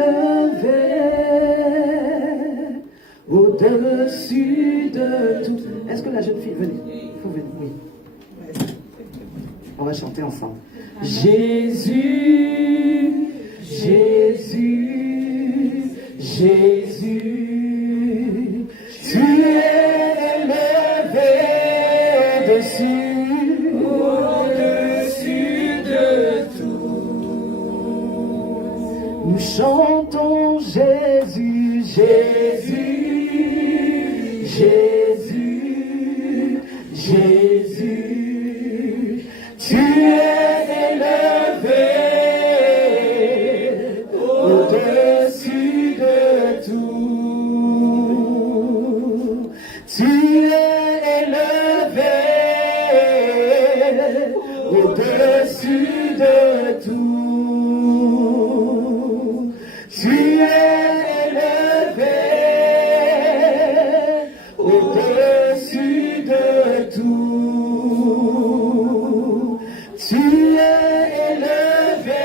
élevé au-dessus de tout. Est-ce que la jeune fille, venez, il faut venir, oui. On va chanter ensemble. Jésus, Jésus, Jésus, tu es élevé au-dessus de tout. Nous chantons Jésus, Jésus, Jésus, Jésus, tu es élevé au-dessus de tout. Tu es élevé au-dessus de tout. Tu es élevé au-dessus de tout. Tu es élevé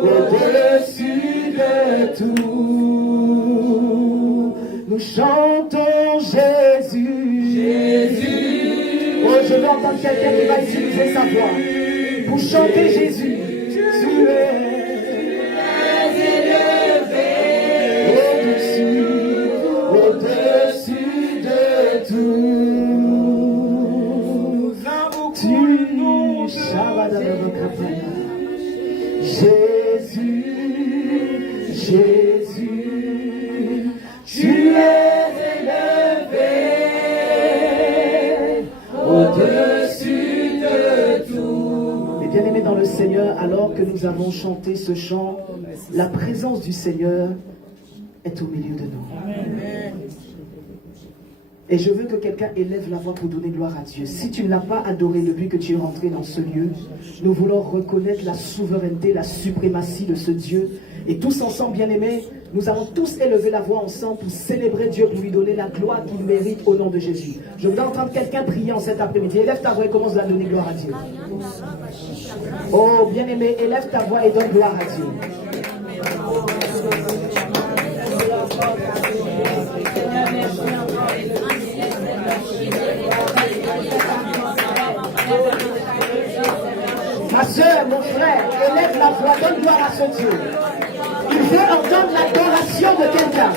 au-dessus de tout. Nous chantons Jésus, Jésus. Oh, je veux entendre quelqu'un qui va utiliser sa voix pour chanter Jésus. Tu es élevé au-dessus de tout. Tu Jésus, Jésus, tu es élevé au-dessus de tout. Et bien-aimés dans le Seigneur, alors que nous avons chanté ce chant, la présence du Seigneur est au milieu de nous. Amen. Et je veux que quelqu'un élève la voix pour donner gloire à Dieu. Si tu ne l'as pas adoré depuis que tu es rentré dans ce lieu, nous voulons reconnaître la souveraineté, la suprématie de ce Dieu. Et tous ensemble, bien-aimés, nous allons tous élever la voix ensemble pour célébrer Dieu, pour lui donner la gloire qu'il mérite au nom de Jésus. Je voudrais entendre quelqu'un prier en cet après-midi. Élève ta voix et commence à donner gloire à Dieu. Oh, bien-aimé, élève ta voix et donne gloire à Dieu. Ma soeur, mon frère, élève la voix, donne gloire à ce Dieu. Il veut entendre l'adoration de quelqu'un.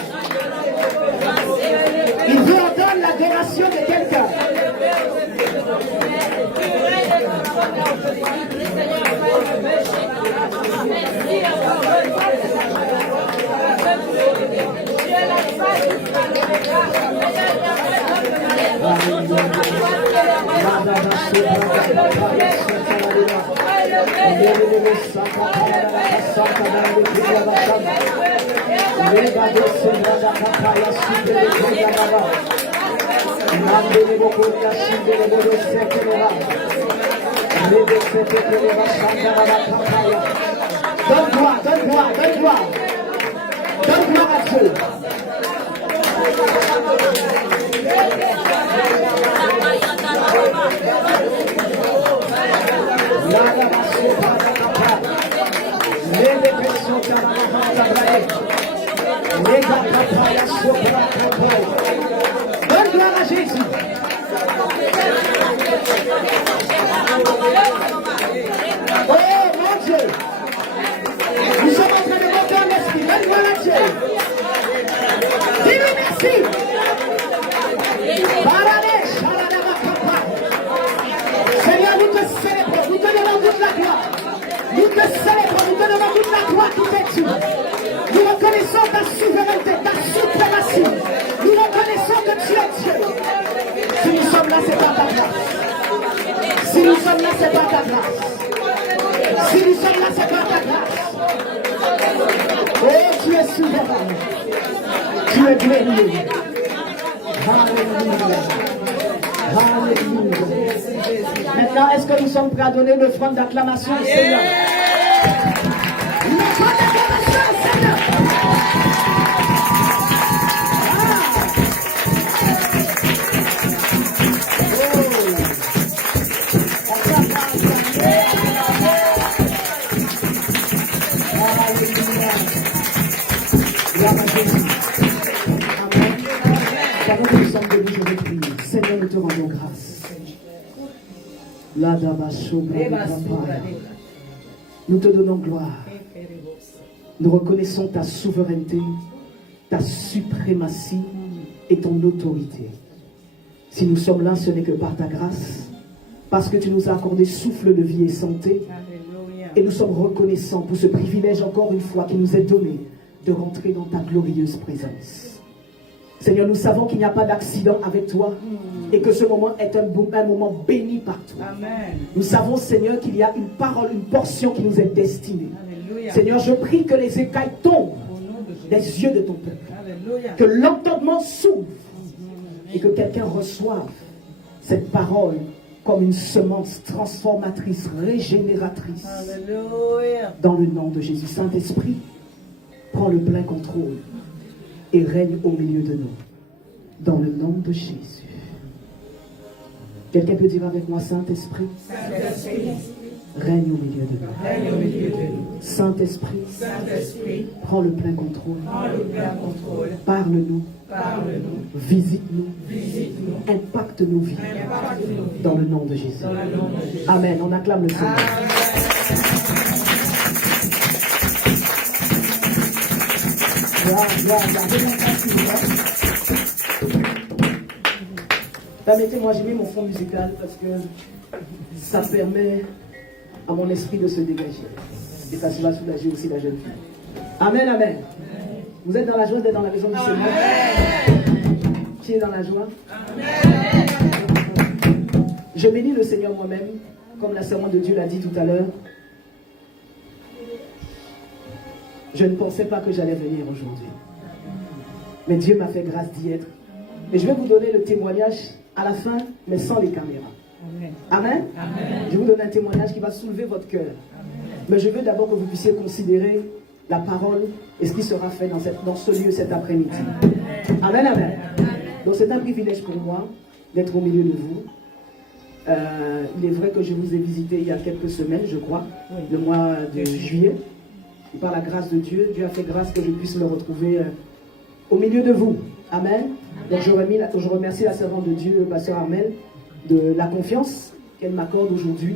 Il veut entendre l'adoration de quelqu'un. Donne-moi, donne-moi, donne-moi. Donne-moi à Dieu. Donne gloire à Jésus. Oh mon Dieu, nous sommes en train de monter en esprit. Donne gloire à Dieu. Dis-lui merci. Seigneur, nous te célébrons, nous te donnons toute la gloire. Nous te célébrons, nous te donnons toute la gloire qui t'est due. Nous reconnaissons ta souveraineté, ta suprématie. Nous reconnaissons que tu es Dieu. Si nous sommes là, c'est pas ta grâce. Si nous sommes là, c'est pas ta grâce. Si nous sommes là, c'est pas ta grâce. Oh, tu es souverain. Tu es glorieux. Alléluia. Alléluia. Maintenant, est-ce que nous sommes prêts à donner l'offrande d'acclamation au Seigneur? L'offrande d'acclamation au Seigneur. Alléluia. Gloire à Jésus. Amen. Pendant que nous sommes debout, je vais prier. Seigneur, nous te rendons grâce. Nous te donnons gloire. Nous reconnaissons ta souveraineté, ta suprématie et ton autorité. Si nous sommes là, ce n'est que par ta grâce, parce que tu nous as accordé souffle de vie et santé. Et nous sommes reconnaissants pour ce privilège encore une fois qui nous est donné de rentrer dans ta glorieuse présence. Seigneur, nous savons qu'il n'y a pas d'accident avec toi et que ce moment est un moment béni par toi. Amen. Nous savons, Seigneur, qu'il y a une parole, une portion qui nous est destinée. Alléluia. Seigneur, je prie que les écailles tombent des yeux de ton peuple. Alléluia. Que l'entendement s'ouvre et que quelqu'un reçoive cette parole comme une semence transformatrice, régénératrice. Alléluia. Dans le nom de Jésus. Saint-Esprit, prends le plein contrôle et règne au milieu de nous. Dans le nom de Jésus. Quelqu'un peut dire avec moi, Saint-Esprit, règne au milieu de nous. Règne au milieu de nous. Saint-Esprit, prends le plein contrôle. Parle-nous. Visite-nous. Impacte nos vies. Dans le nom de Jésus. Amen. On acclame le Seigneur. Permettez-moi, j'ai mis mon fond musical parce que ça permet à mon esprit de se dégager. Et ça va soulager aussi la jeune fille. Amen, amen. Vous êtes dans la joie d'être dans la maison du Seigneur? Qui est dans la joie? Amen. Je bénis le Seigneur moi-même, comme la servante de Dieu l'a dit tout à l'heure. Je ne pensais pas que j'allais venir aujourd'hui. Mais Dieu m'a fait grâce d'y être. Et je vais vous donner le témoignage à la fin, mais sans les caméras. Amen. Amen. Je vous donne un témoignage qui va soulever votre cœur. Mais je veux d'abord que vous puissiez considérer la parole et ce qui sera fait dans ce lieu cet après-midi. Amen, amen. Donc c'est un privilège pour moi d'être au milieu de vous. Il est vrai que je vous ai visité il y a quelques semaines, je crois, le mois de juillet. Et par la grâce de Dieu, Dieu a fait grâce que je puisse le retrouver au milieu de vous. Amen. Donc je remercie la servante de Dieu, pasteur Armel, de la confiance qu'elle m'accorde aujourd'hui,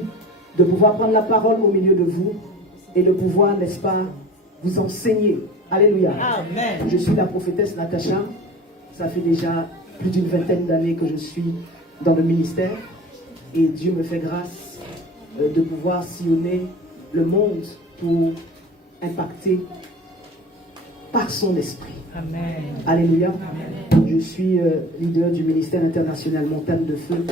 de pouvoir prendre la parole au milieu de vous et de pouvoir, n'est-ce pas, vous enseigner. Alléluia. Amen. Je suis la prophétesse Natacha. Ça fait déjà plus d'une vingtaine d'années que je suis dans le ministère. Et Dieu me fait grâce de pouvoir sillonner le monde pour impacter par son esprit. Amen. Alléluia. Amen. Je suis leader du ministère international Montagne de Feu,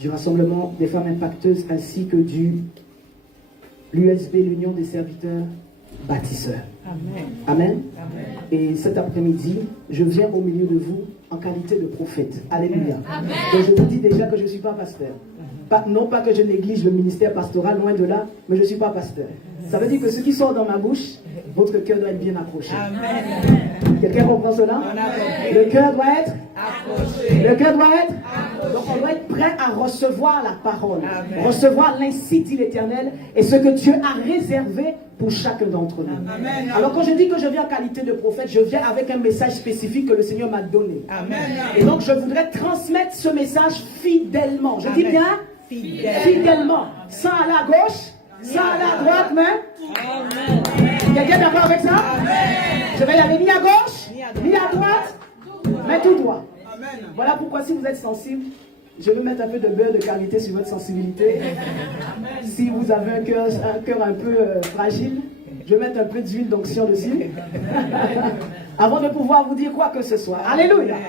du Rassemblement des femmes impacteuses ainsi que du l'USB, l'Union des serviteurs bâtisseurs. Amen. Amen. Amen. Et cet après-midi, je viens au milieu de vous en qualité de prophète. Alléluia. Amen. Donc je vous dis déjà que je ne suis pas pasteur. Non pas que je néglige le ministère pastoral, loin de là, mais je ne suis pas pasteur. Ça veut dire que ce qui sort dans ma bouche, votre cœur doit être bien accroché. Amen. Quelqu'un comprend cela? Le cœur doit être accroché. Le cœur doit être accroché. Donc on doit être prêt à recevoir la parole. Amen. Recevoir l'ainsi dit l'Éternel et ce que Dieu a réservé pour chacun d'entre nous. Amen. Alors quand je dis que je viens en qualité de prophète, je viens avec un message spécifique que le Seigneur m'a donné. Amen. Et donc je voudrais transmettre ce message fidèlement. Je dis bien fidèlement. Sans aller à gauche, sans aller à droite, mais quelqu'un d'accord avec ça? Amen. Je vais y aller ni à gauche, ni à droite, mais tout droit. Amen. Voilà pourquoi si vous êtes sensible, je vais mettre un peu de beurre de karité sur votre sensibilité. Amen. Si vous avez un cœur un peu fragile, je vais mettre un peu d'huile d'onction dessus. Avant de pouvoir vous dire quoi que ce soit. Alléluia. Amen.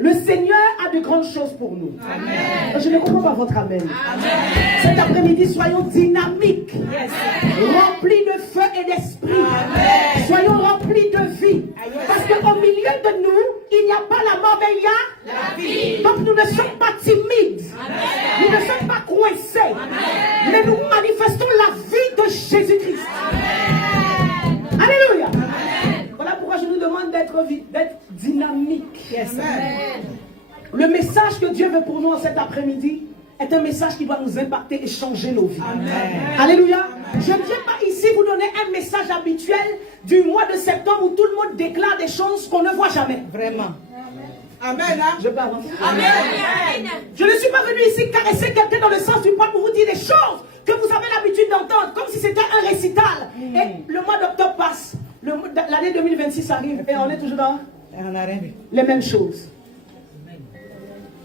Le Seigneur a de grandes choses pour nous. Amen. Je ne comprends pas votre amen. Amen. Cet après-midi, soyons dynamiques, remplis de feu et d'esprit. Soyons remplis de vie. Parce qu'au milieu de nous, il n'y a pas la mort, mais il y a la vie. Donc nous ne sommes pas timides. Amen. Nous ne sommes pas coincés. Amen. Mais nous manifestons la vie de Jésus-Christ. Alléluia. Amen. Voilà pourquoi je nous demande d'être dynamique. Yes. Amen. Le message que Dieu veut pour nous cet après-midi, est un message qui doit nous impacter et changer nos vies. Amen. Alléluia. Amen. Je ne viens pas ici vous donner un message habituel du mois de septembre où tout le monde déclare des choses qu'on ne voit jamais. Vraiment. Amen. Hein? Je peux avancer. Amen. Je ne suis pas venu ici caresser quelqu'un dans le sens du poil pour vous dire des choses que vous avez l'habitude d'entendre, comme si c'était un récital. Et le mois d'octobre passe, l'année 2026 arrive, et on est toujours dans les mêmes choses.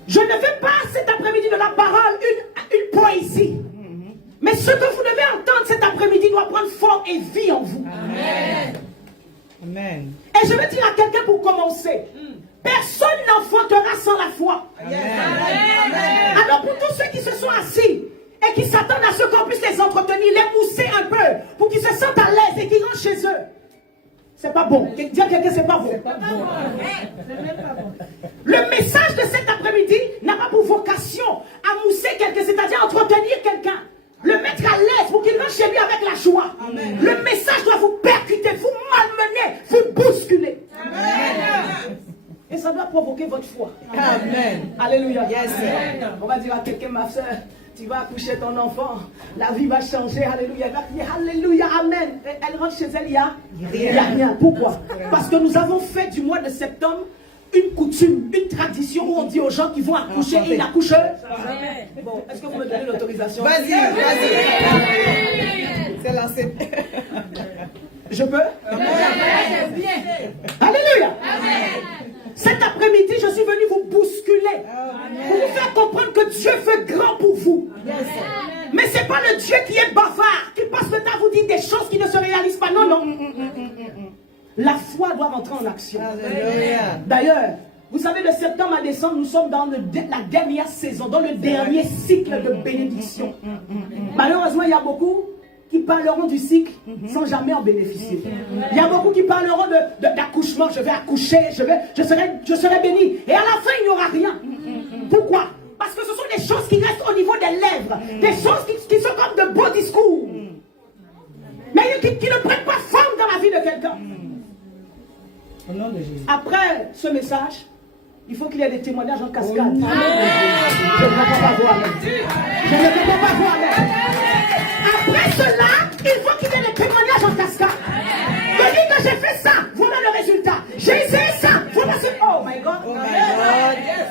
Je ne fais pas cet après-midi de la parole une poésie. Mais ce que vous devez entendre cet après-midi doit prendre forme et vie en vous. Amen. Amen. Et je veux dire à quelqu'un pour commencer. Personne n'enfantera sans la foi. Amen. Amen. Alors pour tous ceux qui se sont assis et qui s'attendent à ce qu'on puisse les entretenir, les pousser un peu pour qu'ils se sentent à l'aise et qu'ils rentrent chez eux. C'est pas bon. Dis à quelqu'un, c'est pas bon. Le message de cet après-midi n'a pas pour vocation à mousser quelqu'un, c'est-à-dire entretenir quelqu'un. Le mettre à l'aise pour qu'il rentre chez lui avec la joie. Amen. Le message doit vous percuter, vous malmener, vous bousculer. Amen. Et ça doit provoquer votre foi. Amen. Alléluia. Yes. Amen. On va dire à quelqu'un, ma soeur, tu vas accoucher ton enfant, la vie va changer. Alléluia. Elle va crier Alléluia, Amen. Et elle rentre chez elle, il n'y a rien. Pourquoi? Parce que nous avons fait du mois de septembre une coutume, une tradition où on dit aux gens qui vont accoucher et ils n'accouchent. Bon, est-ce que vous me donnez l'autorisation? Vas-y, vas-y. C'est lancé. Je peux? Amen. Alléluia. Amen. Cet après-midi, je suis venu vous bousculer. Amen. Pour vous faire comprendre que Dieu fait grand pour vous. Amen. Mais ce n'est pas le Dieu qui est bavard, qui passe le temps à vous dire des choses qui ne se réalisent pas. Non, non. La foi doit rentrer en action. D'ailleurs, vous savez, de septembre à décembre, nous sommes dans la dernière saison, dans le dernier cycle de bénédiction. Malheureusement, il y a beaucoup qui parleront du cycle sans jamais en bénéficier. Il y a beaucoup qui parleront d'accouchement. Je vais accoucher, je serai béni. Et à la fin, il n'y aura rien. Pourquoi? Parce que ce sont des choses qui restent au niveau des lèvres. Des choses qui sont comme de beaux discours. Mais qui ne prennent pas forme dans la vie de quelqu'un. Après ce message, il faut qu'il y ait des témoignages en cascade. Je ne peux pas voir. Je ne peux pas voir. Après cela, il faut qu'il y ait des témoignages en cascade. Je dis que j'ai fait ça, voilà le résultat. J'ai essayé ça, voilà ce... Oh my God. Oh my God. Yes.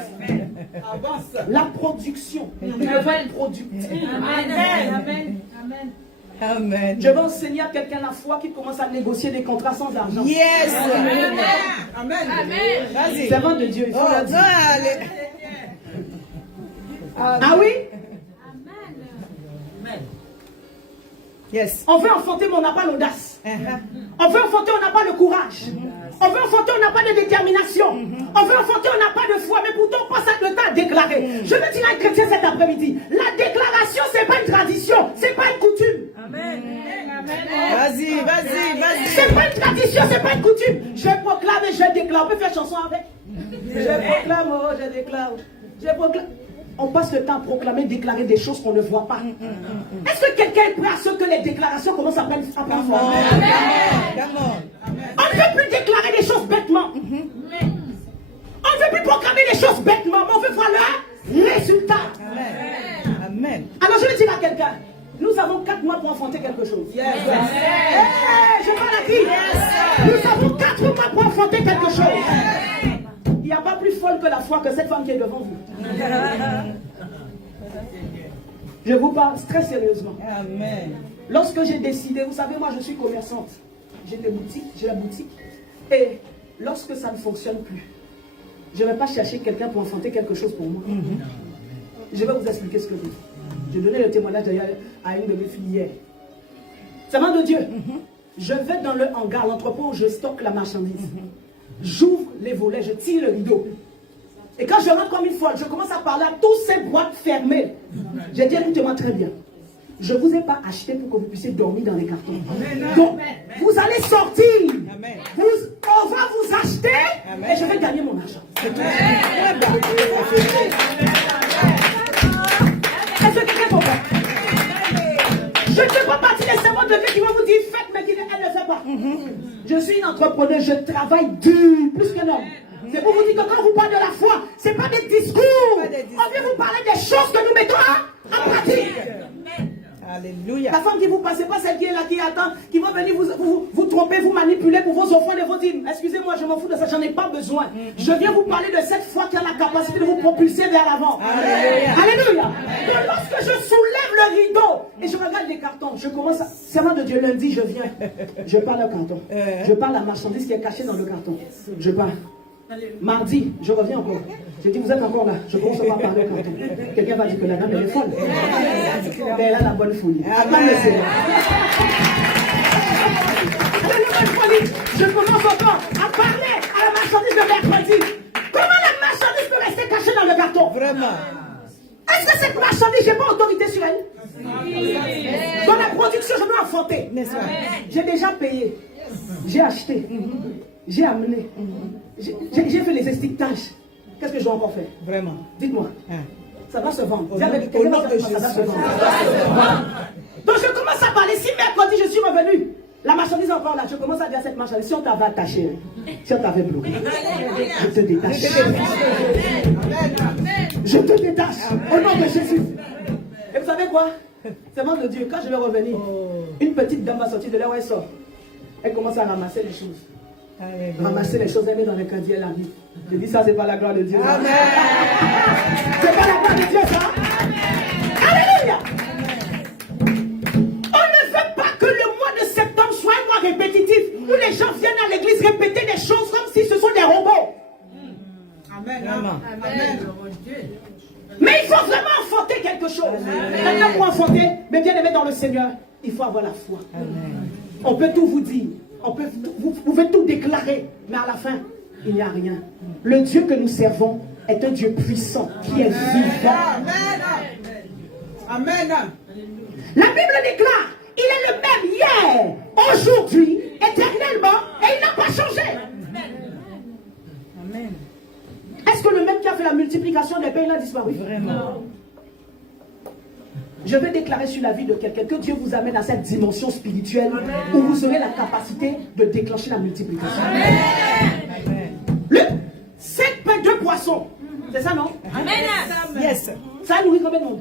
La production. Il devrait être productif. Amen. Amen. Amen. Amen. Je vais enseigner à quelqu'un la foi qui commence à négocier des contrats sans argent. Yes. Amen. Amen. Amen. Vas-y. Servant de Dieu, il faut le dire. Ah oui? Amen. Yes. On veut enfanter, mais on n'a pas l'audace. On veut enfanter, on n'a pas le courage. On veut enfanter, on n'a pas de détermination. On veut enfanter, on n'a pas de foi. Mais pourtant, on passe le temps à déclarer. Je veux dire à un chrétien cet après-midi, la déclaration, ce n'est pas une tradition, ce n'est pas une coutume. Amen. Vas-y, vas-y, vas-y. C'est pas une tradition, c'est pas une coutume. Je proclame et je déclare. On peut faire chanson avec. Je proclame, oh, je déclare. Je proclame. On passe le temps à proclamer, déclarer des choses qu'on ne voit pas. Est-ce que quelqu'un est prêt à ce que les déclarations commencent à prendre forme? On ne veut plus déclarer des choses bêtement. On ne veut plus proclamer des choses bêtement, mais on veut voir le résultat. Amen. Alors je vais dire à quelqu'un, nous avons 4 mois pour enfanter quelque chose. Yes. Je parle à qui? Nous avons 4 mois pour enfanter quelque chose. Il n'y a pas plus folle que la foi que cette femme qui est devant vous. Je vous parle très sérieusement. Amen. Lorsque j'ai décidé, vous savez, moi je suis commerçante. J'ai des boutiques, j'ai la boutique. Et lorsque ça ne fonctionne plus, je ne vais pas chercher quelqu'un pour enfanter quelque chose pour moi. Je vais vous expliquer ce que je dis. J'ai donné le témoignage d'ailleurs à une de mes filles hier. C'est main de Dieu. Je vais dans le hangar, l'entrepôt où je stocke la marchandise. J'ouvre les volets, je tire le rideau. Et quand je rentre comme une folle, je commence à parler à tous ces boîtes fermées. J'ai dit, écoutez-moi très bien. Je ne vous ai pas acheté pour que vous puissiez dormir dans les cartons. Donc, vous allez sortir. On va vous acheter et je vais gagner mon argent. Est-ce que quelqu'un comprend? Je ne fais pas partie des servants de Dieu qui vont vous dire faites, mais qui ne le fait pas. Je suis une entrepreneuse, je travaille dur, plus qu'un homme. C'est pour vous dire que quand vous parlez de la foi, ce n'est pas des discours. On vient vous parler des choses que nous mettons en pratique. Alléluia. La femme qui vous passe, pas celle qui est là, qui attend, qui va venir vous tromper, vous manipuler pour vos offrandes et vos dîmes. Excusez-moi, je m'en fous de ça, j'en ai pas besoin. Je viens vous parler de cette foi qui a la capacité de vous propulser vers l'avant. Alléluia. Donc lorsque je soulève le rideau et je regarde les cartons, je commence à... Serment de Dieu, lundi, je viens. Je parle au carton. Je parle à la marchandise qui est cachée dans le carton. Je parle. Mardi, je reviens encore. J'ai dit, vous êtes encore là. Je commence pas à parler au carton. Quelqu'un va dire que la dame, elle est folle. Mais elle a la bonne folie. Amen. Je commence encore à parler à la marchandise de mercredi. Comment la marchandise peut rester cachée dans le carton? Vraiment. Est-ce que cette marchandise, je n'ai pas autorité sur elle? Dans la production, je dois enfanter. J'ai déjà payé. J'ai acheté. J'ai amené. J'ai fait les étiquetages. Qu'est-ce que je dois encore faire? Vraiment. Dites-moi. Ça va se vendre. Au nom de Jésus. Ça va se vendre. Donc je commence à parler. Si mercredi je suis revenu, la marchandise est encore là. Je commence à dire à cette marchandise, si on t'avait attaché, si on t'avait bloqué, je te détache. Je te détache. Au nom de Jésus. Et vous savez quoi? C'est le nom de Dieu. Quand je vais revenir, une petite dame va sortir de là où elle sort. Elle commence à ramasser les choses. Ramasser les choses, elle met dans le caddie, elle a mis. Je dis ça, c'est pas la gloire de Dieu. Amen. C'est pas la gloire de Dieu, ça. Alléluia. On ne veut pas que le mois de septembre soit un mois répétitif où les gens viennent à l'église répéter des choses comme si ce sont des robots. Amen. Amen. Mais il faut vraiment enfanter quelque chose. Maintenant, pour enfanter, mais bien aimé dans le Seigneur, il faut avoir la foi. Amen. On peut tout vous dire. Vous pouvez tout déclarer, mais à la fin, il n'y a rien. Le Dieu que nous servons est un Dieu puissant qui est vivant. Amen. La Bible déclare, il est le même hier, aujourd'hui, éternellement, et il n'a pas changé. Amen. Est-ce que le même qui a fait la multiplication des pains a disparu? Vraiment. Je vais déclarer sur la vie de quelqu'un que Dieu vous amène à cette dimension spirituelle où vous aurez la capacité de déclencher la multiplication. Amen. Le 7 pains, 2 poissons. C'est ça, non? Amen. Yes. Ça nourrit combien de monde?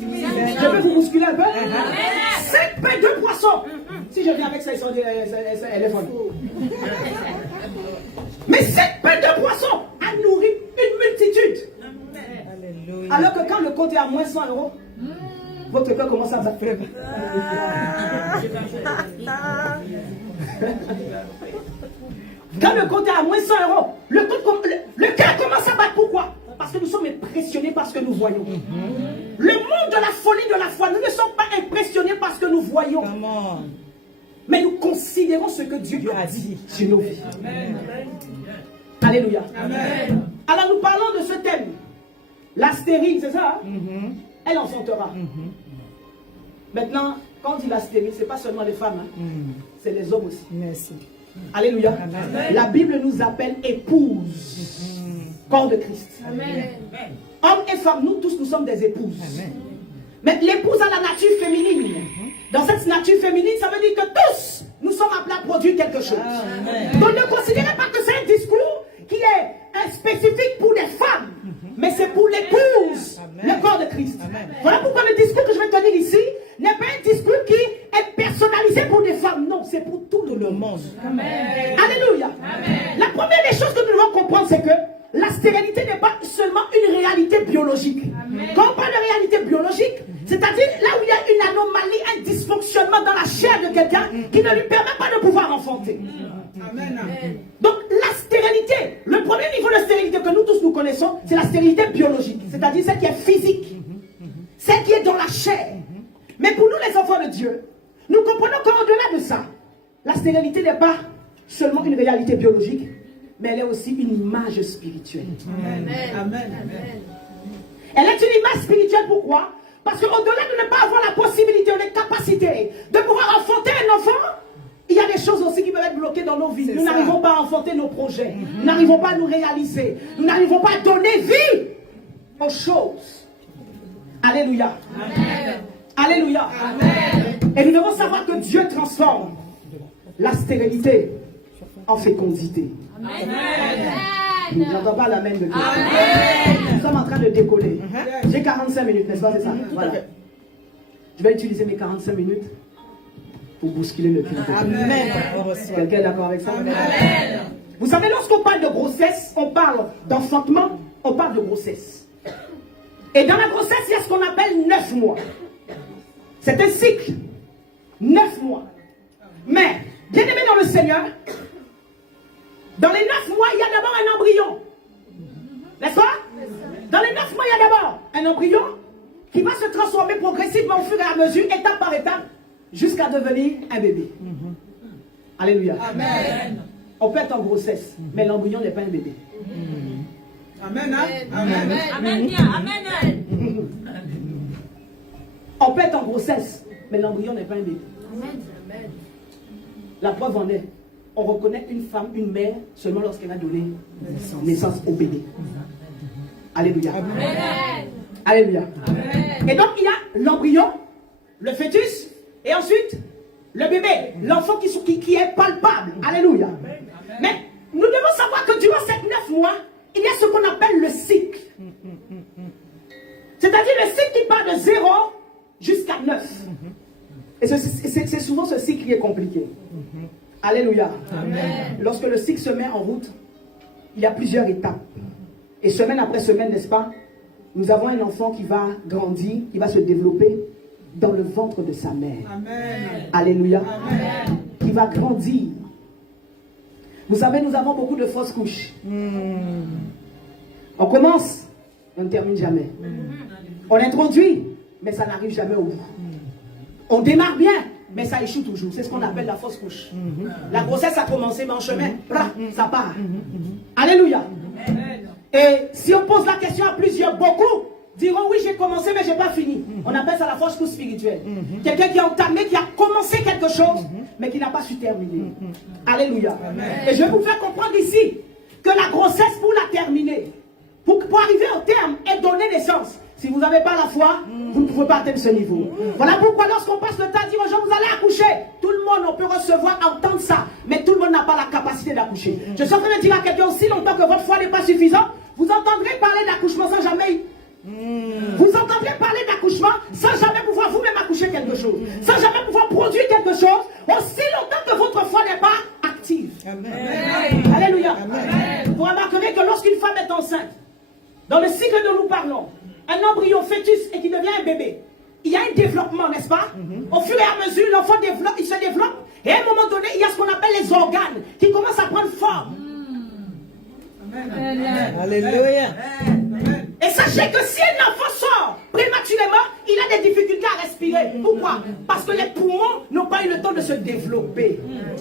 Je peux vous bousculer un peu? 7 pains, 2 poissons. Si je viens avec ça, elle est folle. Mais 7 pains, 2 poissons a nourri une multitude. Alléluia. Alors que quand le compte est à moins 100 €, votre cœur commence à battre. Quand le compte est à moins 100 €, le cœur commence à battre. Pourquoi? Parce que nous sommes impressionnés par ce que nous voyons. Le monde de la folie de la foi, nous ne sommes pas impressionnés par ce que nous voyons. Mais nous considérons ce que Dieu a dit sur nos vies. Amen. Alléluia. Amen. Alors nous parlons de ce thème. La stérile, c'est ça? Elle enfantera. Maintenant, quand on dit la stérile, ce n'est pas seulement les femmes, c'est les hommes aussi. Merci. Alléluia. Amen. La Bible nous appelle épouse, corps de Christ. Amen. Hommes et femmes, nous tous, nous sommes des épouses. Amen. Mais l'épouse a la nature féminine. Dans cette nature féminine, ça veut dire que tous, nous sommes appelés à produire quelque chose. Amen. Donc ne considérez pas que c'est un discours qui est spécifique pour les femmes, mais c'est pour l'épouse, le corps de Christ. Amen. Voilà pourquoi le discours que je vais tenir ici n'est pas un discours qui est personnalisé pour des femmes. Non, c'est pour tout le monde. Amen. Alléluia. Amen. La première des choses que nous devons comprendre, c'est que la stérilité n'est pas seulement une réalité biologique. Amen. Quand on parle de réalité biologique, c'est-à-dire là où il y a une anomalie, un dysfonctionnement dans la chair de quelqu'un qui ne lui permet pas de pouvoir enfanter. Amen. Donc la stérilité, le premier niveau de stérilité que nous tous nous connaissons, c'est la stérilité biologique, c'est-à-dire celle qui est physique, celle qui est dans la chair. Mais pour nous les enfants de Dieu, nous comprenons qu'au-delà de ça, la stérilité n'est pas seulement une réalité biologique, mais elle est aussi une image spirituelle. Amen. Amen. Amen. Elle est une image spirituelle, pourquoi? Parce qu'au-delà de ne pas avoir la possibilité ou les capacités de pouvoir enfanter un enfant, il y a des choses aussi qui peuvent être bloquées dans nos vies. Nous n'arrivons pas à enfanter nos projets. Nous n'arrivons pas à nous réaliser. Nous n'arrivons pas à donner vie aux choses. Alléluia. Amen. Alléluia. Amen. Et nous devons savoir que Dieu transforme la stérilité en fécondité. Amen. Je n'entends pas l'amen de Dieu. Nous sommes en train de décoller. J'ai 45 minutes, n'est-ce pas? C'est ça? Voilà. Je vais utiliser mes 45 minutes pour bousculer le culte. Amen. Quelqu'un est d'accord avec ça? Amen. Vous savez, lorsqu'on parle de grossesse, on parle d'enfantement, on parle de grossesse. Et dans la grossesse, il y a ce qu'on appelle 9 mois. C'est un cycle. 9 mois. Mais, bien aimé dans le Seigneur, dans les 9 mois, il y a d'abord un embryon. N'est-ce pas? Dans les 9 mois, il y a d'abord un embryon qui va se transformer progressivement au fur et à mesure, étape par étape, jusqu'à devenir un bébé. Alléluia. Amen. On peut être en grossesse, mais l'embryon n'est pas un bébé. Amen. Amen. Amen. Amen. On peut être en grossesse, mais l'embryon n'est pas un bébé. La preuve en est, on reconnaît une femme, une mère, seulement lorsqu'elle a donné naissance au bébé. Alléluia. Amen. Alléluia. Amen. Et donc il y a l'embryon, le fœtus, et ensuite le bébé, l'enfant qui est palpable. Alléluia. Mais nous devons savoir que durant ces 9 mois, il y a ce qu'on appelle le cycle. C'est-à-dire le cycle qui part de 0 jusqu'à 9. Et c'est souvent ce cycle qui est compliqué. Alléluia. Amen. Lorsque le cycle se met en route, il y a plusieurs étapes. Et semaine après semaine, n'est-ce pas, nous avons un enfant qui va grandir, qui va se développer dans le ventre de sa mère. Amen. Alléluia. Amen. Qui va grandir. Vous savez, nous avons beaucoup de fausses couches. On commence, on ne termine jamais. On introduit, mais ça n'arrive jamais au bout. On démarre bien, mais ça échoue toujours. C'est ce qu'on appelle la fausse couche. La grossesse a commencé, mais en chemin, ça part. Alléluia. Et si on pose la question à plusieurs, beaucoup diront oui, j'ai commencé, mais je n'ai pas fini. On appelle ça la fausse couche spirituelle. Quelqu'un qui a entamé, qui a commencé quelque chose, mais qui n'a pas su terminer. Alléluia. Et je vais vous faire comprendre ici que la grossesse, pour la terminer, pour arriver au terme et donner naissance, si vous n'avez pas la foi, vous ne pouvez pas atteindre ce niveau. Voilà pourquoi lorsqu'on passe le temps à dire aux gens, vous allez accoucher, tout le monde, on peut recevoir, entendre ça, mais tout le monde n'a pas la capacité d'accoucher. Je suis en train de dire à quelqu'un, aussi longtemps que votre foi n'est pas suffisante, vous entendrez parler d'accouchement sans jamais... Vous entendrez parler d'accouchement sans jamais pouvoir vous-même accoucher quelque chose, sans jamais pouvoir produire quelque chose, aussi longtemps que votre foi n'est pas active. Amen. Alléluia. Amen. Vous remarquerez que lorsqu'une femme est enceinte, dans le cycle dont nous parlons, un embryon fœtus et qui devient un bébé, il y a un développement, n'est-ce pas? Au fur et à mesure, l'enfant développe, il se développe, et à un moment donné, il y a ce qu'on appelle les organes qui commencent à prendre forme. Amen. Alléluia. Et sachez que si un enfant sort prématurément, il a des difficultés à respirer. Pourquoi? Parce que les poumons n'ont pas eu le temps de se développer.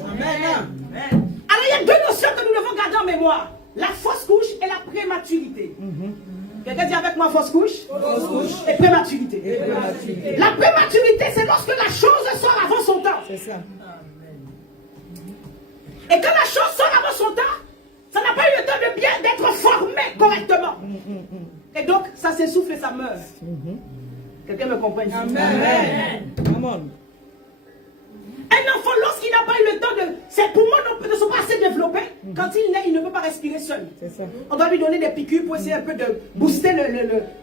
Amen. Alors il y a deux notions que nous devons garder en mémoire. La fausse couche et la prématurité. Quelqu'un dit avec moi fausse couche, et prématurité. La prématurité, c'est lorsque la chose sort avant son temps. C'est ça. Et quand la chose sort avant son temps, ça n'a pas eu le temps de bien d'être formé correctement. Et donc, ça s'essouffle et ça meurt. Quelqu'un me comprend ici? Amen. Amen. Un enfant, lorsqu'il n'a pas eu le temps de... Ses poumons ne sont pas assez développés. Quand il naît, il ne peut pas respirer seul. C'est ça. On doit lui donner des piqûres pour essayer un peu de booster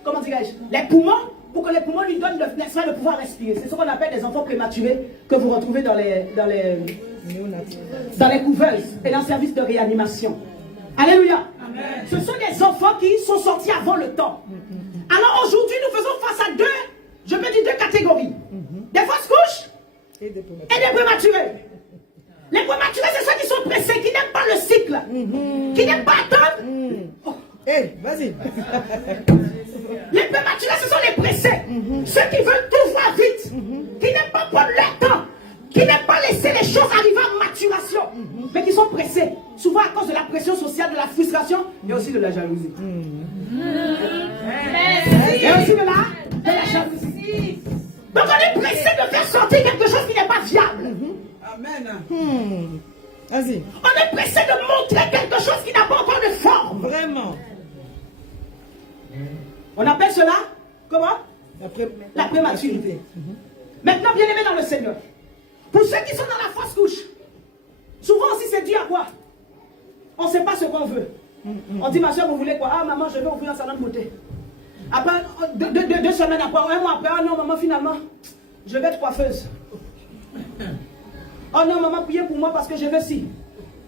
comment dirais-je, les poumons, pour que les poumons lui donnent le pouvoir respirer. C'est ce qu'on appelle des enfants prématurés que vous retrouvez dans les couveuses et dans le service de réanimation. Alléluia. Amen. Ce sont des enfants qui sont sortis avant le temps. Alors aujourd'hui, nous faisons face à deux catégories. Des fausses couches et des prématurés. Les prématurés, c'est ceux qui sont pressés, qui n'aiment pas le cycle, qui n'aiment pas attendre. Oh. Hey, vas-y. Les prématurés, ce sont les pressés, ceux qui veulent tout voir vite, qui n'aiment pas prendre leur temps, qui n'aiment pas laisser les choses arriver à maturation, mais qui sont pressés, souvent à cause de la pression sociale, de la frustration et aussi de la jalousie. Et aussi de la jalousie. Donc on est pressé de faire sortir quelque chose qui n'est pas viable. Amen. Vas-y. On est pressé de montrer quelque chose qui n'a pas encore de forme. Vraiment. On appelle cela, comment? La prématurité. prématurité. Maintenant, bien aimé dans le Seigneur, pour ceux qui sont dans la fausse couche, souvent aussi c'est dû à quoi? on ne sait pas ce qu'on veut. On dit, ma soeur, vous voulez quoi? Ah, maman, je vais ouvrir un salon de beauté. Après, 2 semaines après, 1 mois après, ah non, maman, finalement, je vais être coiffeuse. Oh non, maman, priez pour moi parce que je veux ci.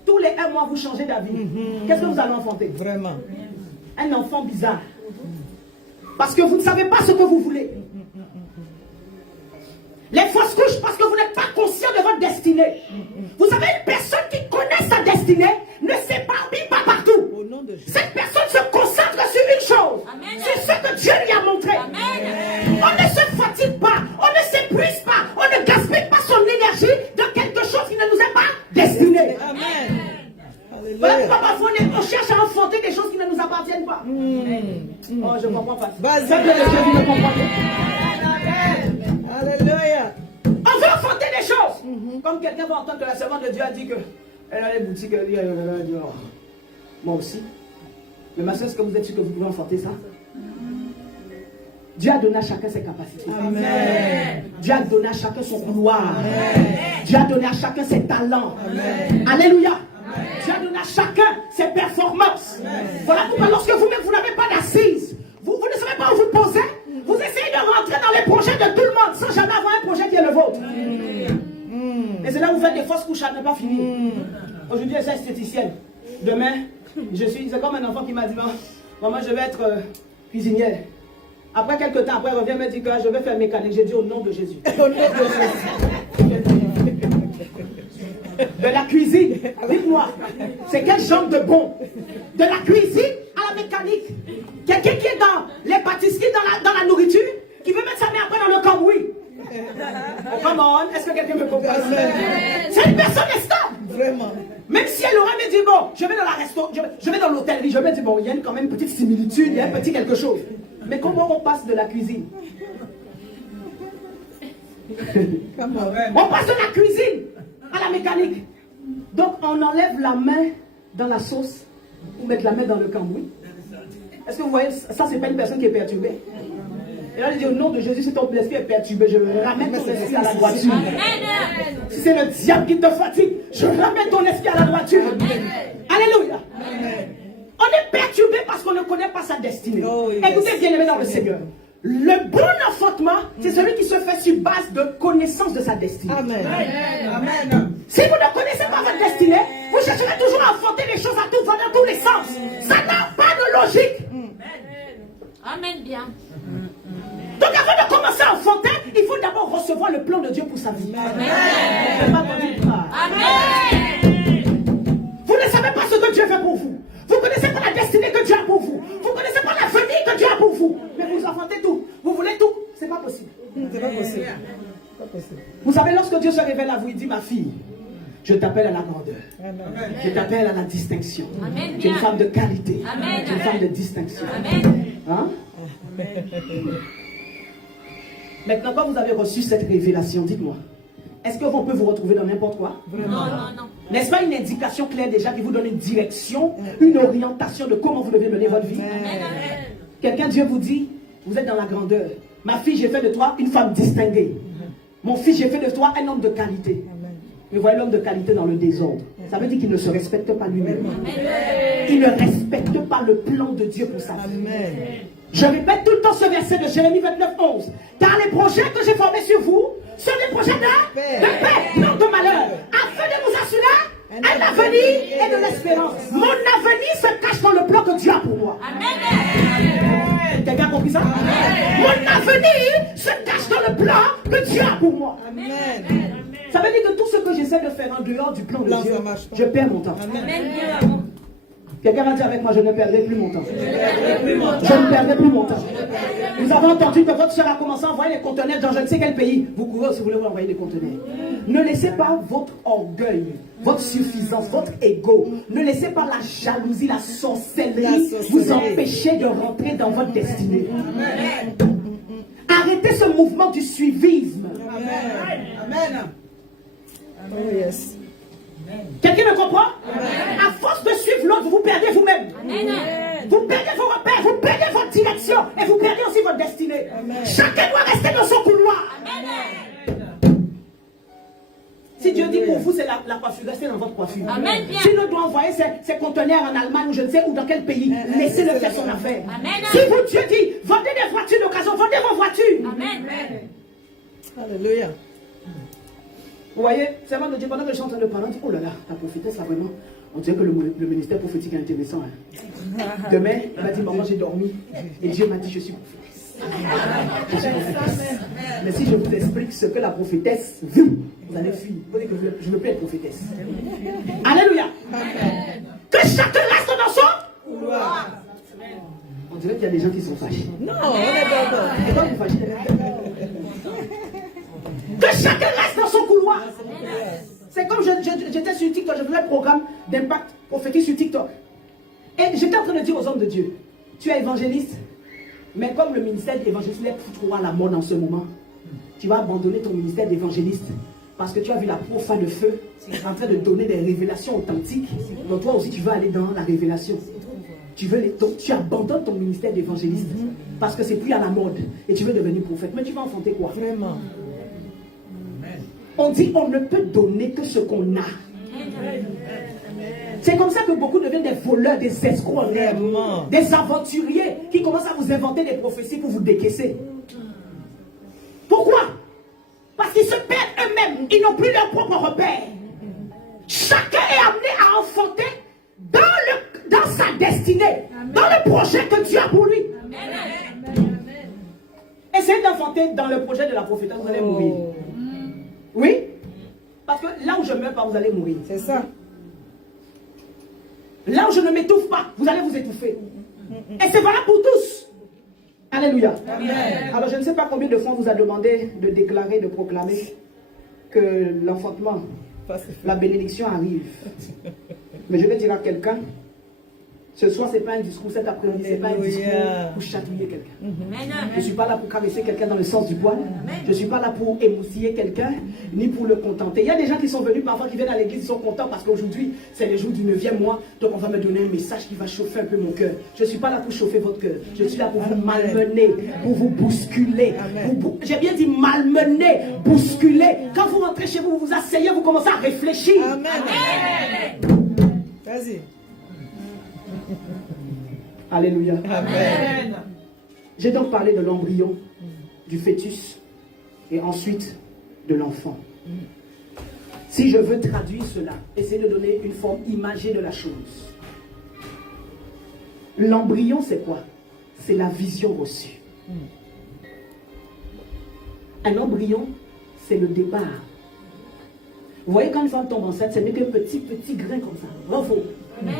Tous les 1 mois, vous changez d'avis. Qu'est-ce que vous allez enfanter? Vraiment. Un enfant bizarre. Parce que vous ne savez pas ce que vous voulez. Les fausses couches parce que vous n'êtes pas conscient de votre destinée. Vous savez, une personne qui connaît sa destinée ne s'éparpille pas partout. Au nom de Jésus. Cette personne se concentre sur une chose. C'est ce que Dieu lui a montré. On ne se fatigue pas, on ne s'épuise pas, on ne gaspille pas son énergie dans quelque chose qui ne nous est pas destiné. Amen. Voilà Alléluia. pourquoi parfois on cherche à enfanter des choses qui ne nous appartiennent pas. Oh, je ne comprends pas. Vas-y. C'est que les gens ne comprennent pas. Alléluia. On veut enfanter des choses. Comme quelqu'un va entendre que la servante de Dieu a dit que elle a les boutiques, elle a dit, oh, moi aussi. Mais ma soeur, est-ce que vous êtes sûr que vous pouvez enfanter ça? Dieu a donné à chacun ses capacités. Amen. Dieu a donné à chacun son couloir. Dieu a donné à chacun ses talents. Alléluia. Dieu a donné à chacun ses performances. Voilà pourquoi lorsque vous-même vous n'avez pas d'assise, vous ne savez pas où vous posez, vous essayez de rentrer dans les projets de tout le monde sans jamais avoir un projet qui est le vôtre. Et c'est là où vous faites des fausses couches à ne pas finir. Aujourd'hui, je suis esthéticienne. Demain, c'est comme un enfant qui m'a dit, maman, je vais être cuisinière. Après quelques temps, après, elle revient me dire que je vais faire mécanique. J'ai dit au nom de Jésus. Au nom de Jésus. De la cuisine, dites-moi, c'est quel genre de bon? De la cuisine à la mécanique. Quelqu'un qui est dans les pâtisseries, dans la nourriture, qui veut mettre sa main après dans le cambouis. Oh, come on, est-ce que quelqu'un me comprend? C'est une personne stable. Vraiment. Même si elle aurait me dit, bon, je vais dans la restaurant, je vais dans l'hôtellerie, je vais me dire, bon, il y a quand même une petite similitude, il y a un petit quelque chose. Mais comment on passe de la cuisine? On passe de la cuisine à la mécanique. Donc on enlève la main dans la sauce ou mettre la main dans le cambouis. Est-ce que vous voyez, ça c'est pas une personne qui est perturbée. Et là je dis au nom de Jésus, si ton esprit est perturbé, je ramène ton esprit à la droiture. Si c'est le diable qui te fatigue, je ramène ton esprit à la droiture. Alléluia. On est perturbé parce qu'on ne connaît pas sa destinée. Écoutez bien aimé dans le Seigneur. Le bon enfantement, c'est celui qui se fait sur base de connaissance de sa destinée. Amen. Amen. Si vous ne connaissez pas votre destinée, vous chercherez toujours à enfanter les choses à tout va dans tous les sens. Ça n'a pas de logique. Amen bien. Donc avant de commencer à enfanter, il faut d'abord recevoir le plan de Dieu pour sa vie. Amen. Amen. Vous ne savez pas ce que Dieu fait pour vous. Vous ne connaissez pas la destinée que Dieu a pour vous. Vous ne connaissez pas l'avenir que Dieu a pour vous. Mais vous enfantez tout. Vous voulez tout. C'est pas possible. C'est pas possible. Vous savez, lorsque Dieu se révèle à vous, il dit, ma fille, je t'appelle à la grandeur. Amen. Je t'appelle à la distinction. Amen. Tu es une femme de qualité. Amen. Tu es une femme de distinction. Amen. Hein? Maintenant, quand vous avez reçu cette révélation, dites-moi, est-ce qu'on peut vous retrouver dans n'importe quoi? Non, non, non. N'est-ce pas une indication claire déjà qui vous donne une direction, une orientation de comment vous devez mener votre vie? Quelqu'un, Dieu vous dit, vous êtes dans la grandeur. Ma fille, j'ai fait de toi une femme distinguée. Mon fils, j'ai fait de toi un homme de qualité. Mais voyez l'homme de qualité dans le désordre. Ça veut dire qu'il ne se respecte pas lui-même. Il ne respecte pas le plan de Dieu pour sa vie. Je répète tout le temps ce verset de Jérémie 29, 11. Car les projets que j'ai formés sur vous sont des projets de paix, non de malheur, afin de vous assurer un avenir et de l'espérance. Mon avenir se cache dans le plan que Dieu a pour moi. Amen. Quelqu'un a compris ça? Mon avenir se cache dans le plan que Dieu a pour moi. Amen. Ça veut dire que tout ce que j'essaie de faire en dehors du plan de Dieu, je perds mon temps. Amen. Quelqu'un va dire avec moi, je ne perdrai plus mon temps. Je ne perdrai plus mon temps. Vous avez entendu que votre soeur a commencé à envoyer les conteneurs dans je ne sais quel pays. Vous courez si vous voulez vous envoyer des conteneurs. Ne laissez pas votre orgueil, votre suffisance, votre ego, ne laissez pas la jalousie, la sorcellerie vous empêcher de rentrer dans votre destinée. Arrêtez ce mouvement du suivisme. Amen. Oh yes. Quelqu'un me comprend? À force de suivre l'autre, vous perdez vous-même. Vous perdez vos repères, vous perdez votre direction et vous perdez aussi votre destinée. Chacun doit rester dans son couloir. Si Dieu dit pour vous, c'est la coiffure, restez dans votre coiffure. Amen. Bien. S'il doit envoyer ses conteneurs en Allemagne ou je ne sais où, dans quel pays, laissez-le faire son affaire. Amen. Si vous, Dieu dit, vendez des voitures d'occasion, vendez vos voitures. Amen. Alléluia. Vous voyez, c'est moi de Dieu, pendant que je suis en train de parler, on dit, oh là là, la prophétesse, là vraiment, on dirait que le ministère prophétique est intéressant. Hein. Demain, elle m'a dit, maman, j'ai dormi. Et Dieu m'a dit, je suis prophétesse. Je suis prophétesse. Mais si je vous explique ce que la prophétesse veut, vous allez fuir. Vous dites que je ne peux être prophétesse. Alléluia. Que chacun reste dans son Couloir. On dirait qu'il y a des gens qui sont fâchés. Non, on est d'accord. Et quand vous fâchez, que chacun reste dans son couloir. C'est comme j'étais sur TikTok, je faisais un programme d'impact prophétique sur TikTok. Et j'étais en train de dire aux hommes de Dieu, tu es évangéliste, mais comme le ministère d'évangéliste est trop à la mode en ce moment, tu vas abandonner ton ministère d'évangéliste parce que tu as vu la profa de feu en train de donner des révélations authentiques. Donc toi aussi tu vas aller dans la révélation. Tu abandonnes ton ministère d'évangéliste parce que c'est plus à la mode et tu veux devenir prophète. Mais tu vas enfanter quoi? Vraiment. On dit on ne peut donner que ce qu'on a. C'est comme ça que beaucoup deviennent des voleurs, des escrocs, des aventuriers qui commencent à vous inventer des prophéties pour vous décaisser. Pourquoi? Parce qu'ils se perdent eux-mêmes. Ils n'ont plus leur propre repère. Chacun est amené à enfanter dans sa destinée, dans le projet que Dieu a pour lui. Essayez d'enfanter dans le projet de la prophétesse, vous allez mourir. Oui? Parce que là où je ne meurs pas, vous allez mourir. C'est ça. Là où je ne m'étouffe pas, vous allez vous étouffer. Et c'est valable pour tous. Alléluia. Amen. Alors je ne sais pas combien de fois on vous a demandé de déclarer, de proclamer que l'enfantement, la bénédiction arrive. Mais je vais dire à quelqu'un, ce soir ce n'est pas un discours, cet après-midi ce n'est pas un discours pour chatouiller quelqu'un. Je ne suis pas là pour caresser quelqu'un dans le sens du poil. Je ne suis pas là pour émoustiller quelqu'un, ni pour le contenter. Il y a des gens qui sont venus parfois, qui viennent à l'église, ils sont contents parce qu'aujourd'hui c'est le jour du 9e mois, donc on va me donner un message qui va chauffer un peu mon cœur. Je ne suis pas là pour chauffer votre cœur, je suis là pour vous malmener, pour vous bousculer. J'ai bien dit malmener, bousculer. Quand vous rentrez chez vous, vous vous asseyez, vous commencez à réfléchir. Amen. Vas-y. Alléluia. Amen. J'ai donc parlé de l'embryon, du fœtus et ensuite de l'enfant. Si je veux traduire cela, essayer de donner une forme imagée de la chose. L'embryon, c'est quoi? C'est la vision reçue. Un embryon, c'est le départ. Vous voyez, quand une femme tombe enceinte, c'est mieux qu'un petit grain comme ça. Bravo.